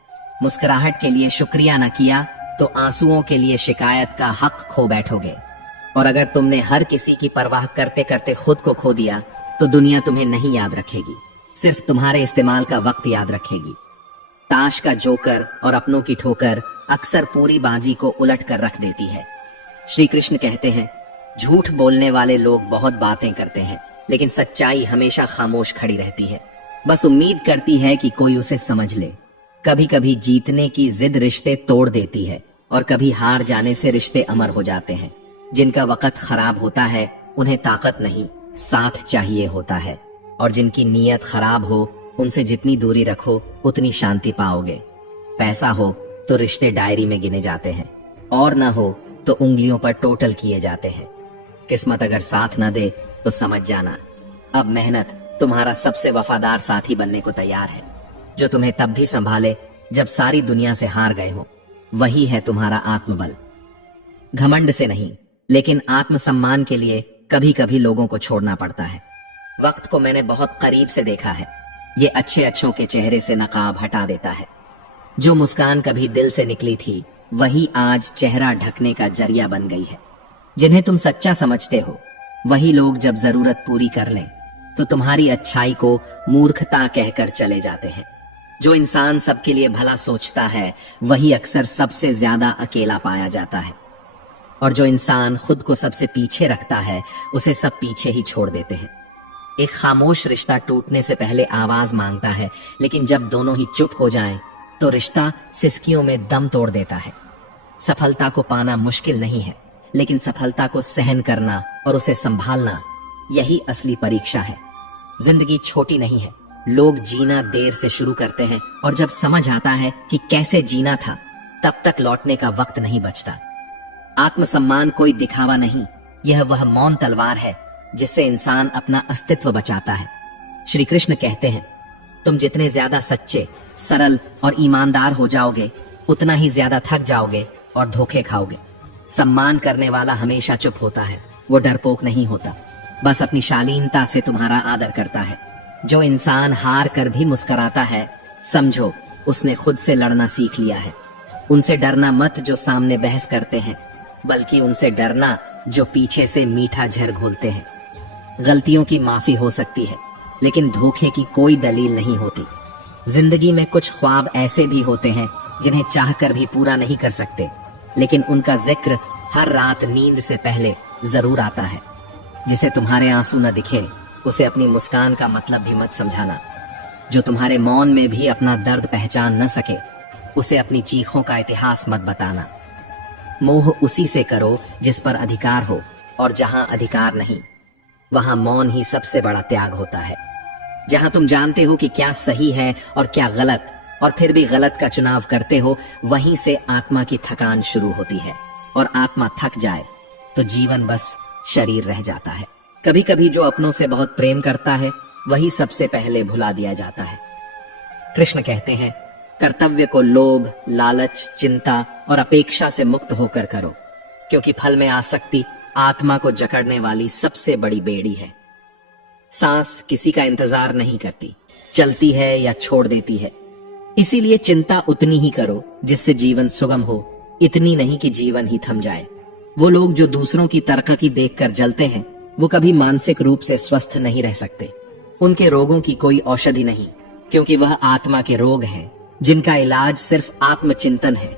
मुस्कुराहट के लिए शुक्रिया न किया तो आंसुओं के लिए शिकायत का हक खो बैठोगे और अगर तुमने हर किसी की परवाह करते करते खुद को खो दिया तो दुनिया तुम्हें नहीं याद रखेगी, सिर्फ तुम्हारे इस्तेमाल का वक्त याद रखेगी। ताश का जोकर और अपनों की ठोकर अक्सर पूरी बाजी को उलट कर रख देती है। श्री कृष्ण कहते हैं झूठ बोलने वाले लोग बहुत बातें करते हैं लेकिन सच्चाई हमेशा खामोश खड़ी रहती है, बस उम्मीद करती है कि कोई उसे समझ ले। कभी कभी जीतने की जिद रिश्ते तोड़ देती है और कभी हार जाने से रिश्ते अमर हो जाते हैं। जिनका वक्त खराब होता है उन्हें ताकत नहीं साथ चाहिए होता है और जिनकी नीयत खराब हो उनसे जितनी दूरी रखो उतनी शांति पाओगे। पैसा हो तो रिश्ते डायरी में गिने जाते हैं और न हो तो उंगलियों पर टोटल किए जाते हैं। किस्मत अगर साथ न दे तो समझ जाना अब मेहनत तुम्हारा सबसे वफादार साथी बनने को तैयार है। जो तुम्हें तब भी संभाले जब सारी दुनिया से हार गए हो, वही है तुम्हारा आत्मबल। घमंड से नहीं लेकिन आत्मसम्मान के लिए कभी कभी लोगों को छोड़ना पड़ता है। वक्त को मैंने बहुत करीब से देखा है, ये अच्छे अच्छों के चेहरे से नकाब हटा देता है। जो मुस्कान कभी दिल से निकली थी वही आज चेहरा ढकने का जरिया बन गई है। जिन्हें तुम सच्चा समझते हो वही लोग जब जरूरत पूरी कर लें तो तुम्हारी अच्छाई को मूर्खता कहकर चले जाते हैं। जो इंसान सबके लिए भला सोचता है वही अक्सर सबसे ज्यादा अकेला पाया जाता है और जो इंसान खुद को सबसे पीछे रखता है उसे सब पीछे ही छोड़ देते हैं। एक खामोश रिश्ता टूटने से पहले आवाज मांगता है लेकिन जब दोनों ही चुप हो जाएं तो रिश्ता सिसकियों में दम तोड़ देता है। सफलता को पाना मुश्किल नहीं है लेकिन सफलता को सहन करना और उसे संभालना यही असली परीक्षा है। जिंदगी छोटी नहीं है, लोग जीना देर से शुरू करते हैं और जब समझ आता है कि कैसे जीना था तब तक लौटने का वक्त नहीं बचता। आत्मसम्मान कोई दिखावा नहीं, यह वह मौन तलवार है जिससे इंसान अपना अस्तित्व बचाता है। श्री कृष्ण कहते हैं तुम जितने ज्यादा सच्चे, सरल और ईमानदार हो जाओगे उतना ही ज्यादा थक जाओगे और धोखे खाओगे। सम्मान करने वाला हमेशा चुप होता है, वो डरपोक नहीं होता, बस अपनी शालीनता से तुम्हारा आदर करता है। जो इंसान हार कर भी मुस्कुराता है समझो उसने खुद से लड़ना सीख लिया है। उनसे डरना मत जो सामने बहस करते हैं, बल्कि उनसे डरना जो पीछे से मीठा जहर घोलते हैं। गलतियों की माफी हो सकती है लेकिन धोखे की कोई दलील नहीं होती। जिंदगी में कुछ ख्वाब ऐसे भी होते हैं जिन्हें चाहकर भी पूरा नहीं कर सकते लेकिन उनका जिक्र हर रात नींद से पहले जरूर आता है। जिसे तुम्हारे आंसू न दिखे उसे अपनी मुस्कान का मतलब भी मत समझाना। जो तुम्हारे मौन में भी अपना दर्द पहचान न सके उसे अपनी चीखों का इतिहास मत बताना। मोह उसी से करो जिस पर अधिकार हो और जहां अधिकार नहीं वहां मौन ही सबसे बड़ा त्याग होता है। जहां तुम जानते हो कि क्या सही है और क्या गलत और फिर भी गलत का चुनाव करते हो, वहीं से आत्मा की थकान शुरू होती है। और आत्मा थक जाए तो जीवन बस शरीर रह जाता है। कभी कभी जो अपनों से बहुत प्रेम करता है वही सबसे पहले भुला दिया जाता है। कृष्ण कहते हैं, कर्तव्य को लोभ, लालच, चिंता और अपेक्षा से मुक्त होकर करो, क्योंकि फल में आसक्ति आत्मा को जकड़ने वाली सबसे बड़ी बेड़ी है। सांस किसी का इंतजार नहीं करती, चलती है या छोड़ देती है। इसीलिए चिंता उतनी ही करो जिससे जीवन सुगम हो, इतनी नहीं कि जीवन ही थम जाए। वो लोग जो दूसरों की तरक्की देखकर जलते हैं, वो कभी मानसिक रूप से स्वस्थ नहीं रह सकते। उनके रोगों की कोई औषधि नहीं, क्योंकि वह आत्मा के रोग हैं, जिनका इलाज सिर्फ आत्मचिंतन है।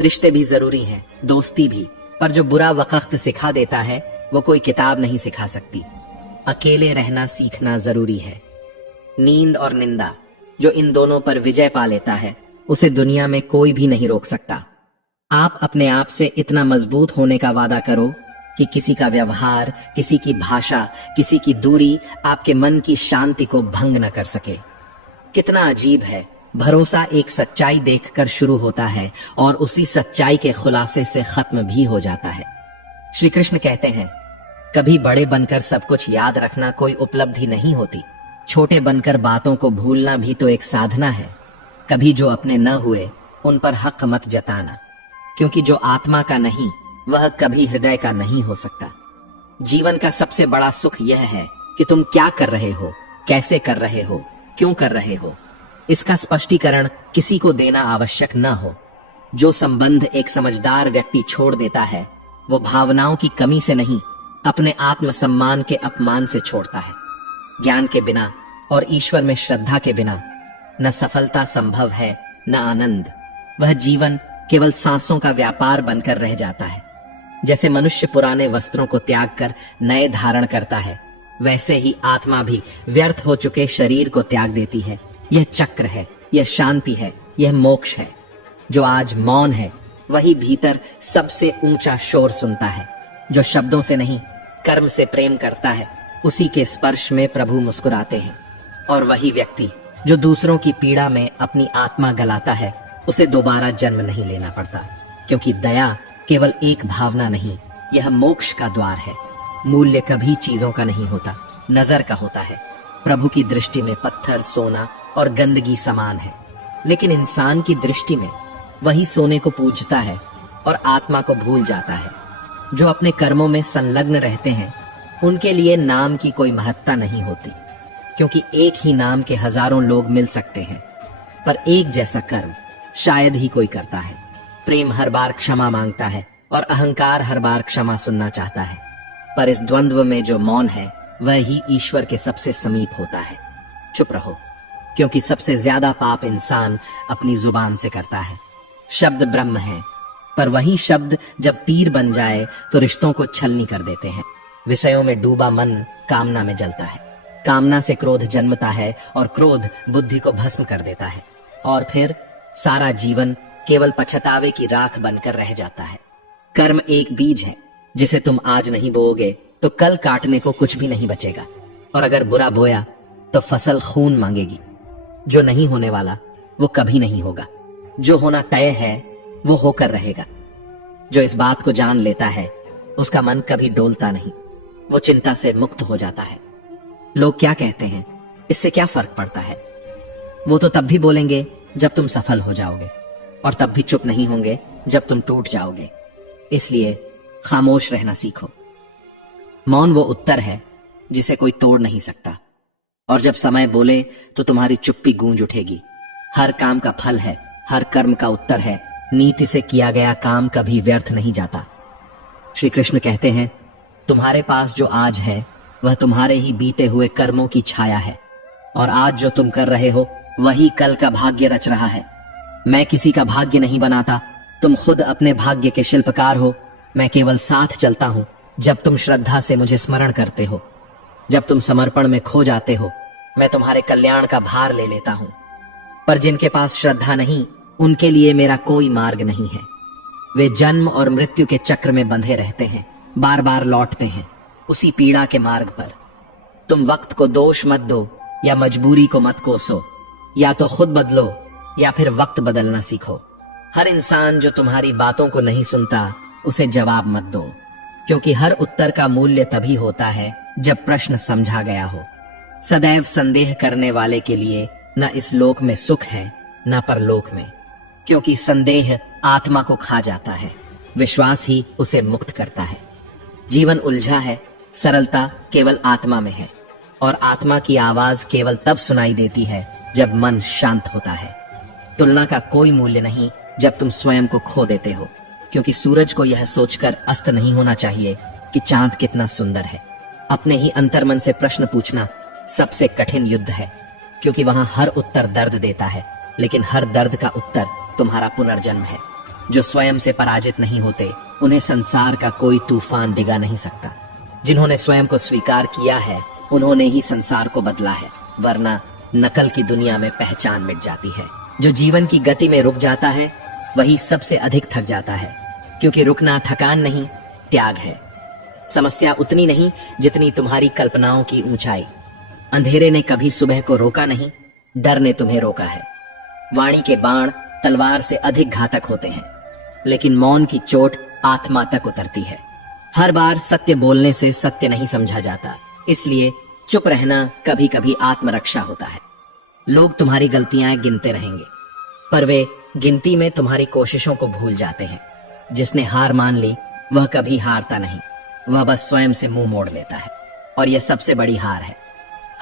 रिश्ते भी जरूरी हैं, दोस्ती भी, पर जो बुरा वक्त सिखा देता है वो कोई किताब नहीं सिखा सकती। अकेले रहना सीखना जरूरी है। नींद और निंदा, जो इन दोनों पर विजय पा लेता है, उसे दुनिया में कोई भी नहीं रोक सकता। आप अपने आप से इतना मजबूत होने का वादा करो कि किसी का व्यवहार, किसी की भाषा, किसी की दूरी आपके मन की शांति को भंग न कर सके। कितना अजीब है, भरोसा एक सच्चाई देखकर शुरू होता है और उसी सच्चाई के खुलासे से खत्म भी हो जाता है। श्री कृष्ण कहते हैं, कभी बड़े बनकर सब कुछ याद रखना कोई उपलब्धि नहीं होती। छोटे बनकर बातों को भूलना भी तो एक साधना है। कभी जो अपने न हुए उन पर हक मत जताना, क्योंकि जो आत्मा का नहीं वह कभी हृदय का नहीं हो सकता। जीवन का सबसे बड़ा सुख यह है कि तुम क्या कर रहे हो, कैसे कर रहे हो, क्यों कर रहे हो, इसका स्पष्टीकरण किसी को देना आवश्यक न हो। जो संबंध एक समझदार व्यक्ति छोड़ देता है, वो भावनाओं की कमी से नहीं, अपने आत्मसम्मान के अपमान से छोड़ता है। ज्ञान के बिना और ईश्वर में श्रद्धा के बिना न सफलता संभव है, न आनंद। वह जीवन केवल सांसों का व्यापार बनकर रह जाता है। जैसे मनुष्य पुराने वस्त्रों को त्याग कर नए धारण करता है, वैसे ही आत्मा भी व्यर्थ हो चुके शरीर को त्याग देती है। यह चक्र है, यह शांति है, यह मोक्ष है। जो आज मौन है वही भीतर सबसे ऊंचा शोर सुनता है। जो शब्दों से नहीं कर्म से प्रेम करता है, उसी के स्पर्श में प्रभु मुस्कुराते हैं। और वही व्यक्ति जो दूसरों की पीड़ा में अपनी आत्मा गलाता है, उसे दोबारा जन्म नहीं लेना पड़ता, क्योंकि दया केवल एक भावना नहीं, यह मोक्ष का द्वार है। मूल्य कभी चीजों का नहीं होता, नजर का होता है। प्रभु की दृष्टि में पत्थर, सोना और गंदगी समान है, लेकिन इंसान की दृष्टि में वही सोने को पूजता है और आत्मा को भूल जाता है। जो अपने कर्मों में संलग्न रहते हैं, उनके लिए नाम की कोई महत्ता नहीं होती, क्योंकि एक ही नाम के हजारों लोग मिल सकते हैं, पर एक जैसा कर्म शायद ही कोई करता है। प्रेम हर बार क्षमा मांगता है और अहंकार हर बार क्षमा सुनना चाहता है, पर इस द्वंद्व में जो मौन है वह ही ईश्वर के सबसे समीप होता है। चुप रहो, क्योंकि सबसे ज्यादा पाप इंसान अपनी जुबान से करता है। शब्द ब्रह्म है, पर वही शब्द जब तीर बन जाए तो रिश्तों को छलनी कर देते हैं। विषयों में डूबा मन कामना में जलता है, कामना से क्रोध जन्मता है और क्रोध बुद्धि को भस्म कर देता है, और फिर सारा जीवन केवल पछतावे की राख बनकर रह जाता है। कर्म एक बीज है, जिसे तुम आज नहीं बोओगे तो कल काटने को कुछ भी नहीं बचेगा, और अगर बुरा बोया तो फसल खून मांगेगी। जो नहीं होने वाला वो कभी नहीं होगा, जो होना तय है वो होकर रहेगा। जो इस बात को जान लेता है उसका मन कभी डोलता नहीं, वो चिंता से मुक्त हो जाता है। लोग क्या कहते हैं, इससे क्या फर्क पड़ता है। वो तो तब भी बोलेंगे जब तुम सफल हो जाओगे, और तब भी चुप नहीं होंगे जब तुम टूट जाओगे। इसलिए खामोश रहना सीखो। मौन वो उत्तर है जिसे कोई तोड़ नहीं सकता, और जब समय बोले तो तुम्हारी चुप्पी गूंज उठेगी। हर काम का फल है, हर कर्म का उत्तर है। नीति से किया गया काम कभी व्यर्थ नहीं जाता। श्री कृष्ण कहते हैं, तुम्हारे पास जो आज है वह तुम्हारे ही बीते हुए कर्मों की छाया है, और आज जो तुम कर रहे हो वही कल का भाग्य रच रहा है। मैं किसी का भाग्य नहीं बनाता, तुम खुद अपने भाग्य के शिल्पकार हो। मैं केवल साथ चलता हूं जब तुम श्रद्धा से मुझे स्मरण करते हो। जब तुम समर्पण में खो जाते हो, मैं तुम्हारे कल्याण का भार ले लेता हूं। पर जिनके पास श्रद्धा नहीं, उनके लिए मेरा कोई मार्ग नहीं है। वे जन्म और मृत्यु के चक्र में बंधे रहते हैं, बार बार लौटते हैं उसी पीड़ा के मार्ग पर। तुम वक्त को दोष मत दो या मजबूरी को मत कोसो, या तो खुद बदलो या फिर वक्त बदलना सीखो। हर इंसान जो तुम्हारी बातों को नहीं सुनता उसे जवाब मत दो, क्योंकि हर उत्तर का मूल्य तभी होता है जब प्रश्न समझा गया हो। सदैव संदेह करने वाले के लिए न इस लोक में सुख है न परलोक में, क्योंकि संदेह आत्मा को खा जाता है, विश्वास ही उसे मुक्त करता है। जीवन उलझा है, सरलता केवल आत्मा में है, और आत्मा की आवाज केवल तब सुनाई देती है जब मन शांत होता है। तुलना का कोई मूल्य नहीं जब तुम स्वयं को खो देते हो, क्योंकि सूरज को यह सोचकर अस्त नहीं होना चाहिए कि चांद कितना सुंदर है। अपने ही अंतर्मन से प्रश्न पूछना सबसे कठिन युद्ध है, क्योंकि वहां हर उत्तर दर्द देता है, लेकिन हर दर्द का उत्तर तुम्हारा पुनर्जन्म है। जो स्वयं से पराजित नहीं होते उन्हें संसार का कोई तूफान डिगा नहीं सकता। जिन्होंने स्वयं को स्वीकार किया है उन्होंने ही संसार को बदला है, वरना नकल की दुनिया में पहचान मिट जाती है। जो जीवन की गति में रुक जाता है वही सबसे अधिक थक जाता है, क्योंकि रुकना थकान नहीं त्याग है। समस्या उतनी नहीं जितनी तुम्हारी कल्पनाओं की ऊंचाई। अंधेरे ने कभी सुबह को रोका नहीं, डर ने तुम्हें रोका है। वाणी के बाण तलवार से अधिक घातक होते हैं, लेकिन मौन की चोट आत्मा तक उतरती है। हर बार सत्य बोलने से सत्य नहीं समझा जाता, इसलिए चुप रहना कभी कभी आत्मरक्षा होता है। लोग तुम्हारी गलतियां गिनते रहेंगे, पर वे गिनती में तुम्हारी कोशिशों को भूल जाते हैं। जिसने हार मान ली वह कभी हारता नहीं, वह बस स्वयं से मुंह मोड़ लेता है, और यह सबसे बड़ी हार है।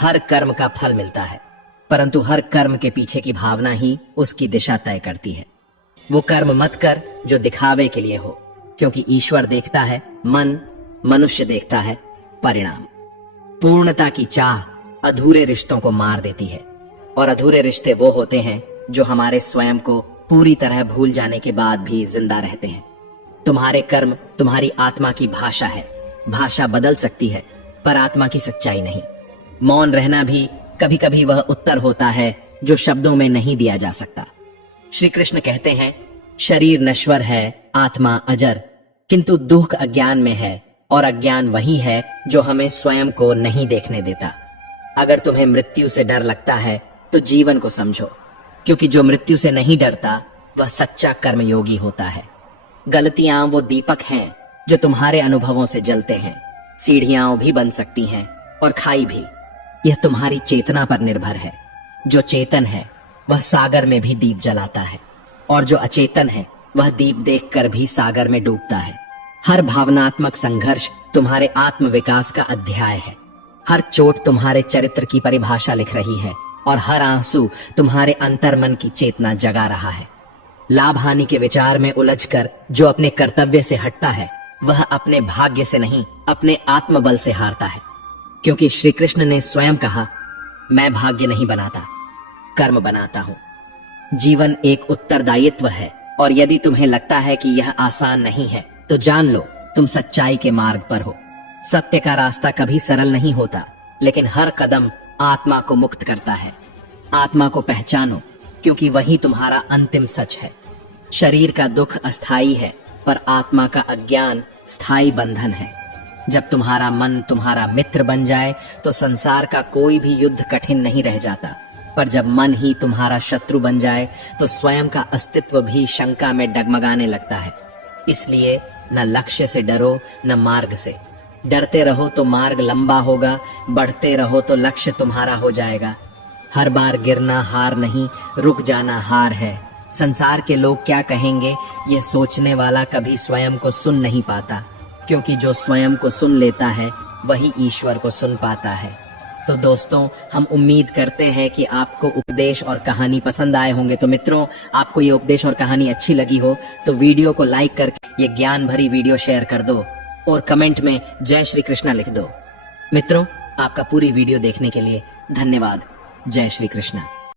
हर कर्म का फल मिलता है, परंतु हर कर्म के पीछे की भावना ही उसकी दिशा तय करती है। वो कर्म मत कर जो दिखावे के लिए हो, क्योंकि ईश्वर देखता है मन, मनुष्य देखता है परिणाम। पूर्णता की चाह अधूरे रिश्तों को मार देती है, और अधूरे रिश्ते वो होते हैं जो हमारे स्वयं को पूरी तरह भूल जाने के बाद भी जिंदा रहते हैं। तुम्हारे कर्म तुम्हारी आत्मा की भाषा है। भाषा बदल सकती है, पर आत्मा की सच्चाई नहीं। मौन रहना भी कभी कभी वह उत्तर होता है जो शब्दों में नहीं दिया जा सकता। श्री कृष्ण कहते हैं, शरीर नश्वर है, आत्मा अजर, किंतु दुख अज्ञान में है, और अज्ञान वही है जो हमें स्वयं को नहीं देखने देता। अगर तुम्हें मृत्यु से डर लगता है तो जीवन को समझो, क्योंकि जो मृत्यु से नहीं डरता वह सच्चा कर्मयोगी होता है। गलतियां वो दीपक हैं जो तुम्हारे अनुभवों से जलते हैं। सीढ़ियां भी बन सकती हैं और खाई भी, यह तुम्हारी चेतना पर निर्भर है। जो चेतन है वह सागर में भी दीप जलाता है, और जो अचेतन है वह दीप देखकर भी सागर में डूबता है। हर भावनात्मक संघर्ष तुम्हारे आत्मविकास का अध्याय है। हर चोट तुम्हारे चरित्र की परिभाषा लिख रही है, और हर आंसू तुम्हारे अंतर्मन की चेतना जगा रहा है। लाभ हानि के विचार में उलझकर जो अपने कर्तव्य से हटता है वह अपने भाग्य से नहीं, अपने आत्मबल से हारता है। क्योंकि श्री कृष्ण ने स्वयं कहा, मैं भाग्य नहीं बनाता, कर्म बनाता हूं। जीवन एक उत्तरदायित्व है, और यदि तुम्हें लगता है कि यह आसान नहीं है तो जान लो तुम सच्चाई के मार्ग पर हो। सत्य का रास्ता कभी सरल नहीं होता, लेकिन हर कदम आत्मा को मुक्त करता है। आत्मा को पहचानो, क्योंकि वही तुम्हारा अंतिम सच है। शरीर का दुख अस्थाई है, पर आत्मा का अज्ञान स्थायी बंधन है। जब तुम्हारा मन तुम्हारा मित्र बन जाए तो संसार का कोई भी युद्ध कठिन नहीं रह जाता, पर जब मन ही तुम्हारा शत्रु बन जाए तो स्वयं का अस्तित्व भी शंका में डगमगाने लगता है। इसलिए न लक्ष्य से डरो न मार्ग से। डरते रहो तो मार्ग लंबा होगा, बढ़ते रहो तो लक्ष्य तुम्हारा हो जाएगा। हर बार गिरना हार नहीं, रुक जाना हार है। संसार के लोग क्या कहेंगे ये सोचने वाला कभी स्वयं को सुन नहीं पाता, क्योंकि जो स्वयं को सुन लेता है वही ईश्वर को सुन पाता है। तो दोस्तों, हम उम्मीद करते हैं कि आपको उपदेश और कहानी पसंद आए होंगे। तो मित्रों, आपको ये उपदेश और कहानी अच्छी लगी हो तो वीडियो को लाइक करके ये ज्ञान भरी वीडियो शेयर कर दो, और कमेंट में जय श्री कृष्णा लिख दो। मित्रों, आपका पूरी वीडियो देखने के लिए धन्यवाद। जय श्री कृष्णा।